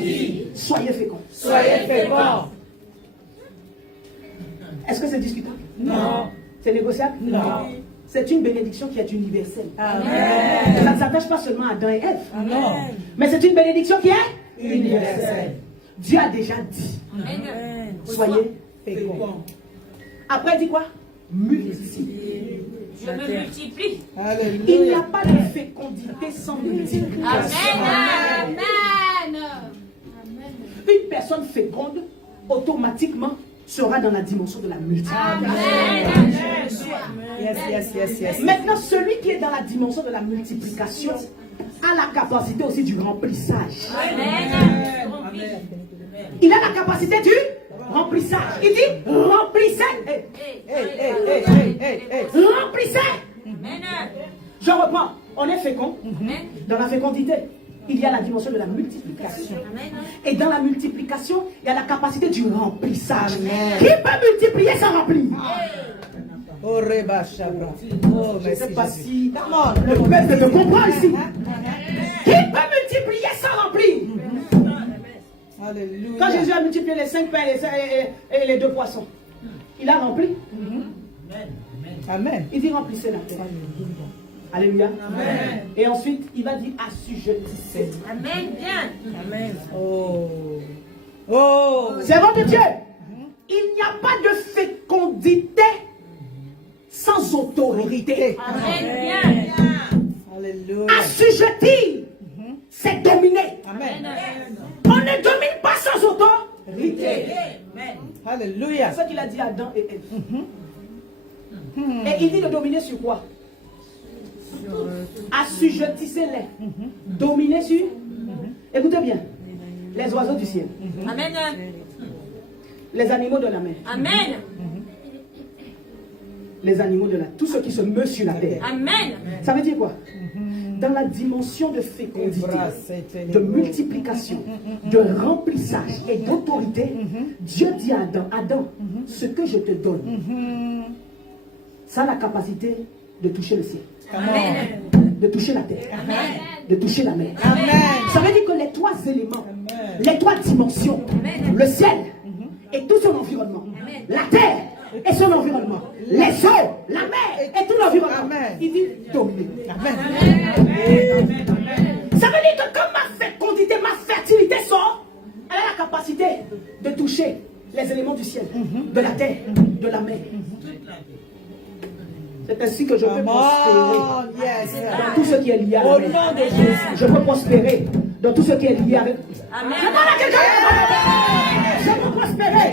dit. soyez féconds. Soyez féconds. Est-ce que c'est discutable? Non. C'est négociable? Non. C'est une bénédiction qui est universelle. Amen. Ça ne s'attache pas seulement à Adam et Ève. Non. Mais c'est une bénédiction qui est Universelle. Dieu a déjà dit, Amen. soyez. Féconds. Après, il dit quoi? Multipliez. Je me multiplie. Il n'y a Alléluia. pas de fécondité sans multiplication. Amen. Amen. Une personne féconde, automatiquement, sera dans la dimension de la multiplication. Amen. Yes, yes, yes, yes. Maintenant, celui qui est dans la dimension de la multiplication a la capacité aussi du remplissage. Amen. Il a la capacité du remplissage. Il dit remplissez. Hey, hey, hey, hey, hey, hey. Remplissez. Amen. Je reprends. On est fécond Amen. dans la fécondité. il y a la dimension de la multiplication. Et dans la multiplication, il y a la capacité du remplissage. Amen. Qui peut multiplier sans remplir? Oh, Reba Shabra. Oh, Je ne sais merci pas Jésus. si Come on. le peuple te comprend ici. Qui peut multiplier sans remplir? Alléluia. Quand Jésus a multiplié les 5 pains et les 2 poissons, il a rempli. Amen. Il dit remplissez la terre. Alléluia. Amen. Et ensuite, il va dire assujettissez. Amen. Bien. Amen. Oh. Oh. Servant de Dieu, il n'y a pas de fécondité sans autorité. Amen. Bien. Alléluia. Assujettir, c'est dominer. Amen. On ne domine pas sans autorité. Alléluia. C'est ce qu'il a dit à Adam et Ève. Et il dit de dominer sur quoi? Assujettissez-les. Dominer sur. Écoutez bien. Les oiseaux du ciel. Amen. Les animaux de la mer. Amen. Les animaux de la. Tous ceux qui se meuvent sur la terre. Amen. Ça veut dire quoi? Dans la dimension de fécondité, de multiplication, de remplissage et d'autorité, Dieu dit à Adam, Adam, ce que je te donne, ça a la capacité de toucher le ciel, de toucher la terre, de toucher la mer. Amen. Ça veut dire que les 3 éléments, les 3 dimensions, le ciel et tout son environnement, la terre et son environnement, les eaux, la mer et tout l'environnement, Amen. il dit dominer. Amen. Ça veut dire que quand ma fécondité, ma fertilité sort, elle a la capacité de toucher les éléments du ciel, de la terre, de la mer. C'est ainsi que je peux Come prospérer on. Yes. dans tout ce qui est lié à la Au mer. nom de Jésus. Je peux prospérer dans tout ce qui est lié avec. Amen. Je parle à quelqu'un. Je peux prospérer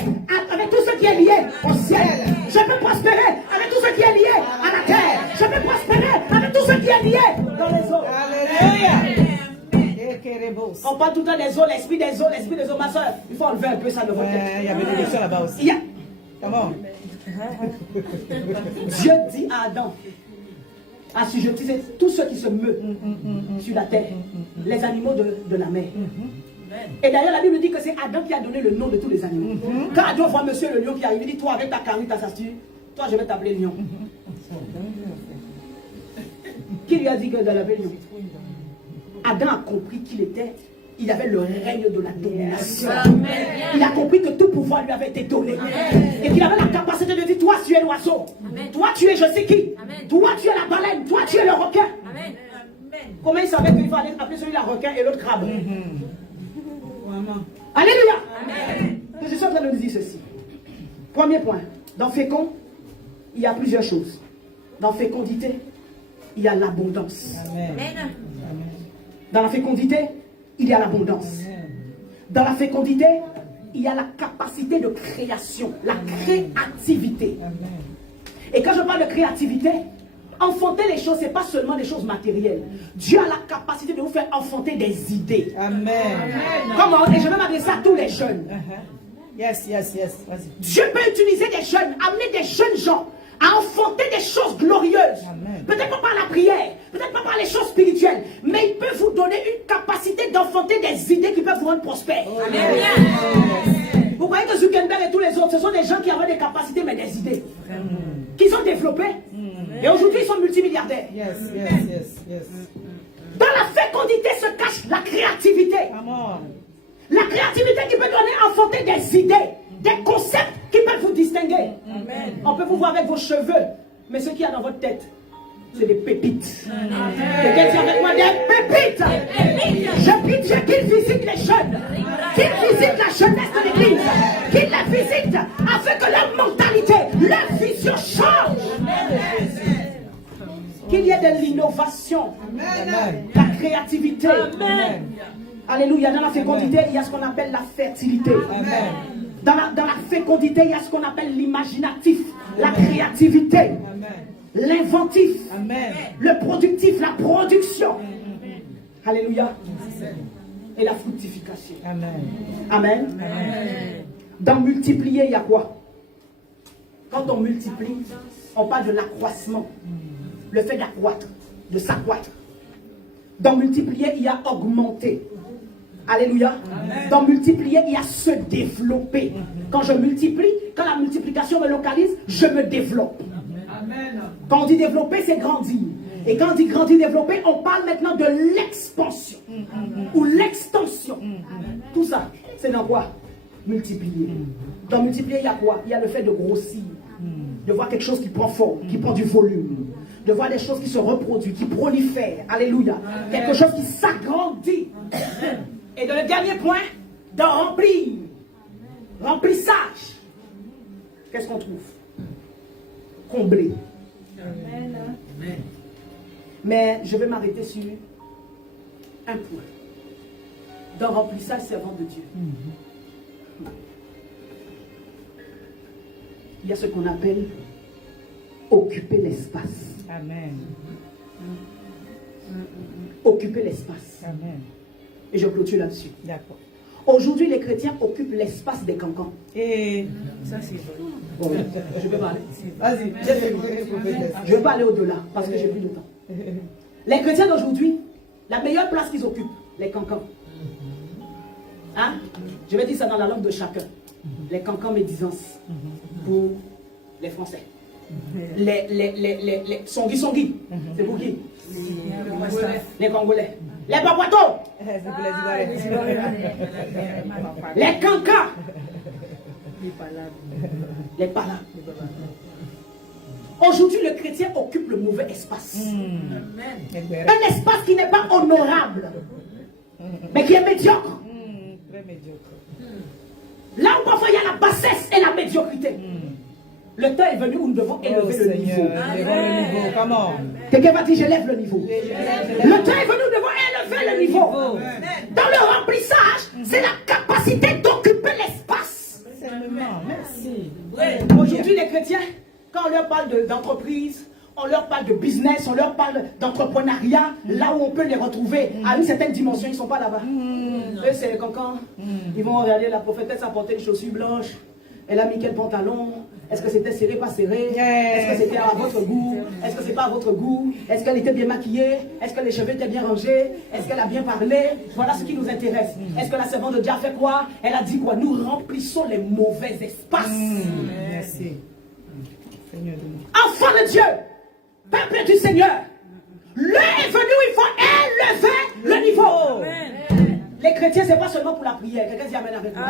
avec tout ce qui est lié au ciel. Je peux prospérer avec tout ce qui est lié à la terre. Je peux prospérer avec tout ce qui est lié dans les eaux. Alléluia. Ekerebos. On parle tout le temps des eaux, l'esprit des eaux, l'esprit des eaux. Ma soeur, il faut enlever un peu ça de votre tête. Il y a bénédiction là-bas aussi. Il y a- Come on. Dieu dit à Adam, assujettissez tous ceux qui se meuvent sur la terre, les animaux de la mer. Et d'ailleurs, la Bible dit que c'est Adam qui a donné le nom de tous les animaux. Quand Adam voit monsieur le lion qui arrive, il dit, toi avec ta carrure, ta statue, toi je vais t'appeler lion. Qui lui a dit que de l'appeler lion? Adam a compris qu'il était, il avait le règne de la domination. Il a compris que tout pouvoir lui avait été donné. Et qu'il avait la capacité de dire, toi tu es l'oiseau. Toi tu es je sais qui. Toi tu es la baleine. Toi tu es le requin. Amen. Comment il savait qu'il fallait appeler celui-là requin et l'autre crabe? Alléluia. Et je suis en train de nous dire ceci. Premier point. Dans fécond, il y a plusieurs choses. Dans fécondité, il y a l'abondance. Amen. Dans la fécondité, il y a l'abondance. Dans la fécondité, il y a la capacité de création, la créativité. Et quand je parle de créativité, enfanter les choses, ce n'est pas seulement des choses matérielles. Dieu a la capacité de vous faire enfanter des idées. Amen. Comment? Et je vais m'adresser à tous les jeunes. Yes, yes, yes. Vas-y. Dieu peut utiliser des jeunes, amener des jeunes gens à enfanter des choses glorieuses. Peut-être pas par la prière, peut-être pas par les choses spirituelles, mais il peut vous donner une capacité d'enfanter des idées qui peuvent vous rendre prospères. Vous voyez que Zuckerberg et tous les autres, ce sont des gens qui avaient des capacités, mais des idées qu'ils ont développées. Et aujourd'hui, ils sont multimilliardaires. Yes, yes, yes, yes. Dans la fécondité se cache la créativité. Come on. La créativité qui peut donner, enfanter des idées, des concepts qui peuvent vous distinguer. On peut vous voir avec vos cheveux, mais ce qu'il y a dans votre tête, c'est des pépites. Quelqu'un dit avec moi des pépites. Je prie Dieu qu'il visite les jeunes, qu'il visite la jeunesse de l'église, qu'il les visite afin que leur mentalité, leur vision change. Qu'il y ait de l'innovation, la créativité. Alléluia. Dans la fécondité, il y a ce qu'on appelle la fertilité. Dans la fécondité, il y a ce qu'on appelle l'imaginatif, la créativité, l'inventif, le productif, la production. Alléluia. Et la fructification. Amen. Dans multiplier, il y a quoi? Quand on multiplie, on parle de l'accroissement. Le fait d'accroître, de s'accroître. Dans multiplier, il y a augmenter. Alléluia. Dans multiplier, il y a se développer. Quand je multiplie, quand la multiplication me localise, je me développe. Quand on dit développer, c'est grandir. Et quand on dit grandir, développer, on parle maintenant de l'expansion ou l'extension. Tout ça, c'est dans quoi? Multiplier. Dans multiplier, il y a quoi? Il y a le fait de grossir, de voir quelque chose qui prend forme, qui prend du volume, de voir des choses qui se reproduisent, qui prolifèrent. Alléluia. Quelque chose qui s'agrandit. Et dans le dernier point, d'en remplir. Remplissage. Qu'est-ce qu'on trouve? Combler. Mais je vais m'arrêter sur un point. Dans remplissage, servant de Dieu. Il y a ce qu'on appelle occuper l'espace. Amen. Occuper l'espace. Amen. Et je clôture là-dessus. D'accord. Aujourd'hui, les chrétiens occupent l'espace des cancans. Et ça, c'est Bon, je vais parler. Vas-y, Je ne vais pas aller au-delà parce que j'ai plus de temps. Les chrétiens d'aujourd'hui, la meilleure place qu'ils occupent, les cancans. Hein? Je vais dire ça dans la langue de chacun. Les cancans médisance pour les Français. Les Songui. C'est pour qui? Les Congolais. Les Papatos. Les cancans. Les palas. Aujourd'hui, le chrétien occupe le mauvais espace. Un espace qui n'est pas honorable, mais qui est médiocre. Très médiocre. Là où parfois il y a la bassesse et la médiocrité. Le temps est venu où nous devons élever le niveau. Le niveau. Comment? Quelqu'un va dire, j'élève le niveau. Le temps est venu où nous devons élever le niveau. Dans le remplissage, c'est la capacité d'occuper l'espace. Merci. Aujourd'hui, les chrétiens, quand on leur parle d'entreprise, on leur parle de business, on leur parle d'entrepreneuriat, là où on peut les retrouver à une certaine dimension, ils ne sont pas là-bas. Eux, c'est les cancans. Ils vont regarder la prophétesse a porté une chaussure blanche. Elle a mis quel pantalon? Est-ce que c'était serré, pas serré? Est-ce que c'était à votre goût? Est-ce que c'est pas à votre goût? Est-ce qu'elle était bien maquillée? Est-ce que les cheveux étaient bien rangés? Est-ce qu'elle a bien parlé? Voilà ce qui nous intéresse. Est-ce que la servante de Dieu a fait quoi? Elle a dit quoi? Nous remplissons les mauvais espaces. Merci. Seigneur de nous. Enfants de Dieu, peuple du Seigneur, l'heure est venue où il faut élever le niveau. Les chrétiens, c'est pas seulement pour la prière. Quelqu'un dit amen avec moi.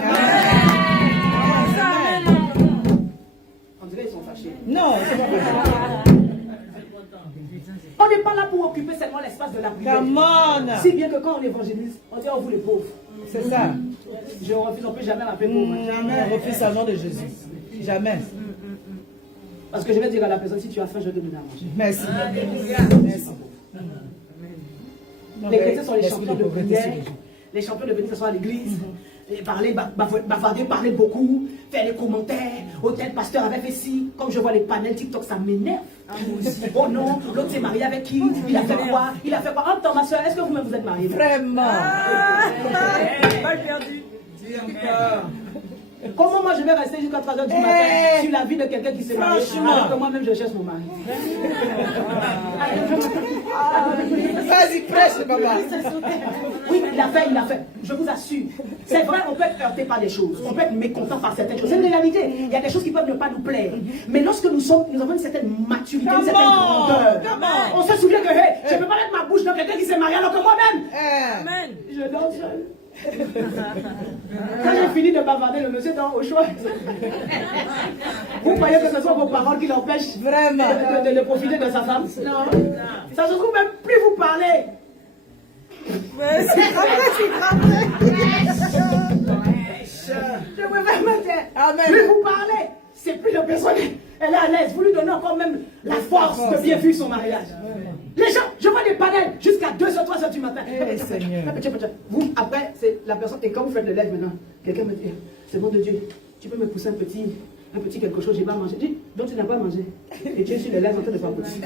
On dirait qu'ils sont fâchés. Non, c'est pas possible. On n'est pas là pour occuper seulement l'espace de la prière. Come on. Si bien que quand on évangélise, on dit, oh vous les pauvres. C'est ça. Je refuse, on ne peut jamais m'appeler pauvre. On refuse au nom de Jésus. Jamais. Parce que je vais dire à la personne, si tu as faim, je vais te donner à manger. Merci. Merci. Les chrétiens sont les champions de prière. Les champions de venir s'asseoir à l'église. Et parler, bavarder, parler beaucoup, faire les commentaires. Oh, tel pasteur avait fait ci. Comme je vois les panels TikTok, ça m'énerve. Oh non, l'autre s'est marié avec qui? Il a fait quoi? Il a fait quoi? Oh, attends, ma soeur, est-ce que vous-même vous êtes mariée? Vraiment. Pas perdu. Dis encore. Comment moi je vais rester jusqu'à 3h du matin sur la vie de quelqu'un qui s'est marié alors que moi-même je cherche mon mari? Vas-y, prêche, papa. Oui, il a fait. Je vous assure. C'est vrai, on peut être heurté par des choses. On peut être mécontent par certaines choses. C'est une réalité. Il y a des choses qui peuvent ne pas nous plaire. Mais lorsque nous avons une certaine maturité, une certaine grandeur, on se souvient que hey, je ne peux pas mettre ma bouche dans quelqu'un qui s'est marié alors que moi-même, Amen. je dors seul. Quand j'ai fini de bavarder, le monsieur dort au choix. Vous croyez que ce sont vos paroles qui l'empêchent Vraiment. de profiter de sa femme? Non. Ça se trouve même plus vous parler. Je veux vraiment dire, Amen. plus vous parlez, c'est plus la personne, elle est à l'aise. Vous lui donnez encore même la force de bien vivre son mariage. Les gens, je vois des panels jusqu'à 2h, 3h du matin. Seigneur. Vous, après, c'est la personne, et quand vous faites le lève maintenant, quelqu'un me dit, c'est bon de Dieu, tu peux me pousser un petit quelque chose, j'ai pas mangé. Je dis, donc tu n'as pas mangé. Et tu es sur le lève en train de pas pousser.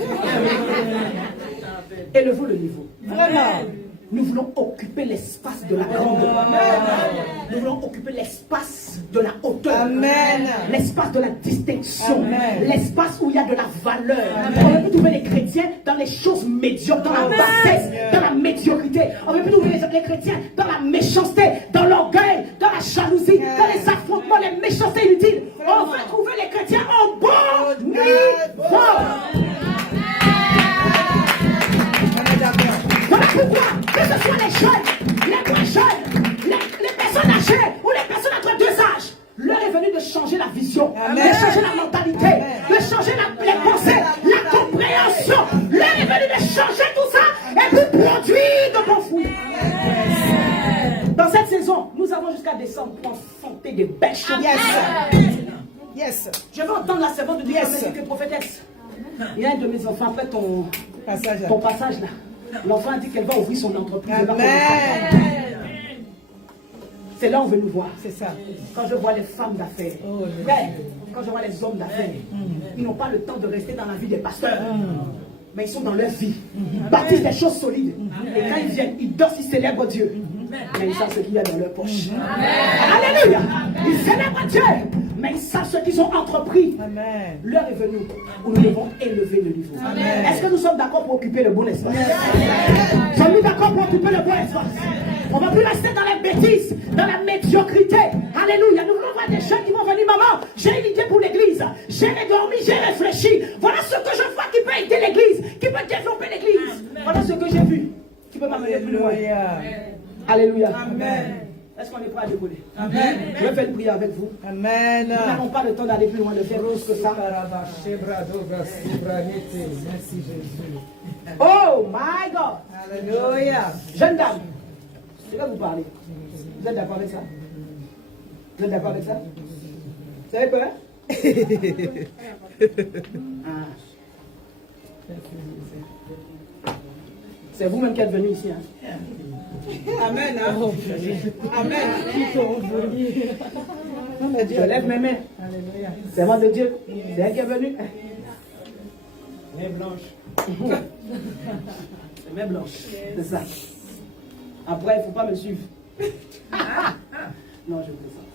Élevons le niveau. Vraiment. Nous voulons occuper l'espace de la grandeur. Nous voulons occuper l'espace de la hauteur. L'espace de la distinction. L'espace où il y a de la valeur. On ne peut trouver les chrétiens dans les choses médiocres, dans la bassesse, dans la médiocrité. On ne peut trouver les chrétiens dans la méchanceté, dans l'orgueil, dans la jalousie, dans les affrontements, les méchancetés inutiles. On va trouver les chrétiens au bon niveau. Voilà pourquoi, que ce soit les jeunes, les moins jeunes, les personnes âgées ou les personnes entre deux âges, l'heure est venue de changer la vision, de changer la mentalité, de changer les pensées, la compréhension. L'heure est venue de changer tout ça et puis produire de bons fruits. Dans cette saison, nous avons jusqu'à décembre pour enfanter des belles choses. Yes. Je veux entendre la servante de Dieu que prophétesse. Il y a un de mes enfants, après ton passage là. L'enfant a dit qu'elle va ouvrir son entreprise. C'est là où on veut nous voir. C'est ça. Quand je vois les femmes d'affaires, quand je vois les hommes d'affaires, ils n'ont pas le temps de rester dans la vie des pasteurs. Mais ils sont dans leur vie. Ils bâtissent des choses solides. Et quand ils viennent, ils dansent, ils célèbrent Dieu. Mais ils savent ce qu'il y a dans leur poche. Alléluia. Ils célèbrent Dieu. Mais ils savent ce qu'ils ont entrepris. L'heure est venue où nous devons élever le niveau. Est-ce que nous sommes d'accord pour occuper le bon espace? Sommes-nous d'accord pour occuper le bon espace? On ne va plus rester dans les bêtises, dans la médiocrité. Alléluia. Nous voulons voir des jeunes qui vont venir. Maman, j'ai une idée pour l'église. J'ai dormi, j'ai réfléchi. Voilà ce que je vois qui peut aider l'église, qui peut développer l'église. Voilà ce que j'ai vu, qui peut m'amener plus loin. Alléluia. Amen. Est-ce qu'on est prêt à décoller? Amen. Je vais faire une prière avec vous. Amen. Nous n'avons pas le temps d'aller plus loin, de faire plus que ça. Merci Jésus. Oh my God. Alléluia. Jeune dame, je vais vous parler. Vous êtes d'accord avec ça? Vous êtes d'accord avec ça? Vous avez peur? C'est vous-même qui êtes venu ici. Hein? Amen. Amen. Je lève mes mains. C'est moi de Dieu. C'est elle qui est venue. Main blanche. C'est main blanche. C'est ça. Après, il ne faut pas me suivre. Non, je plaisante.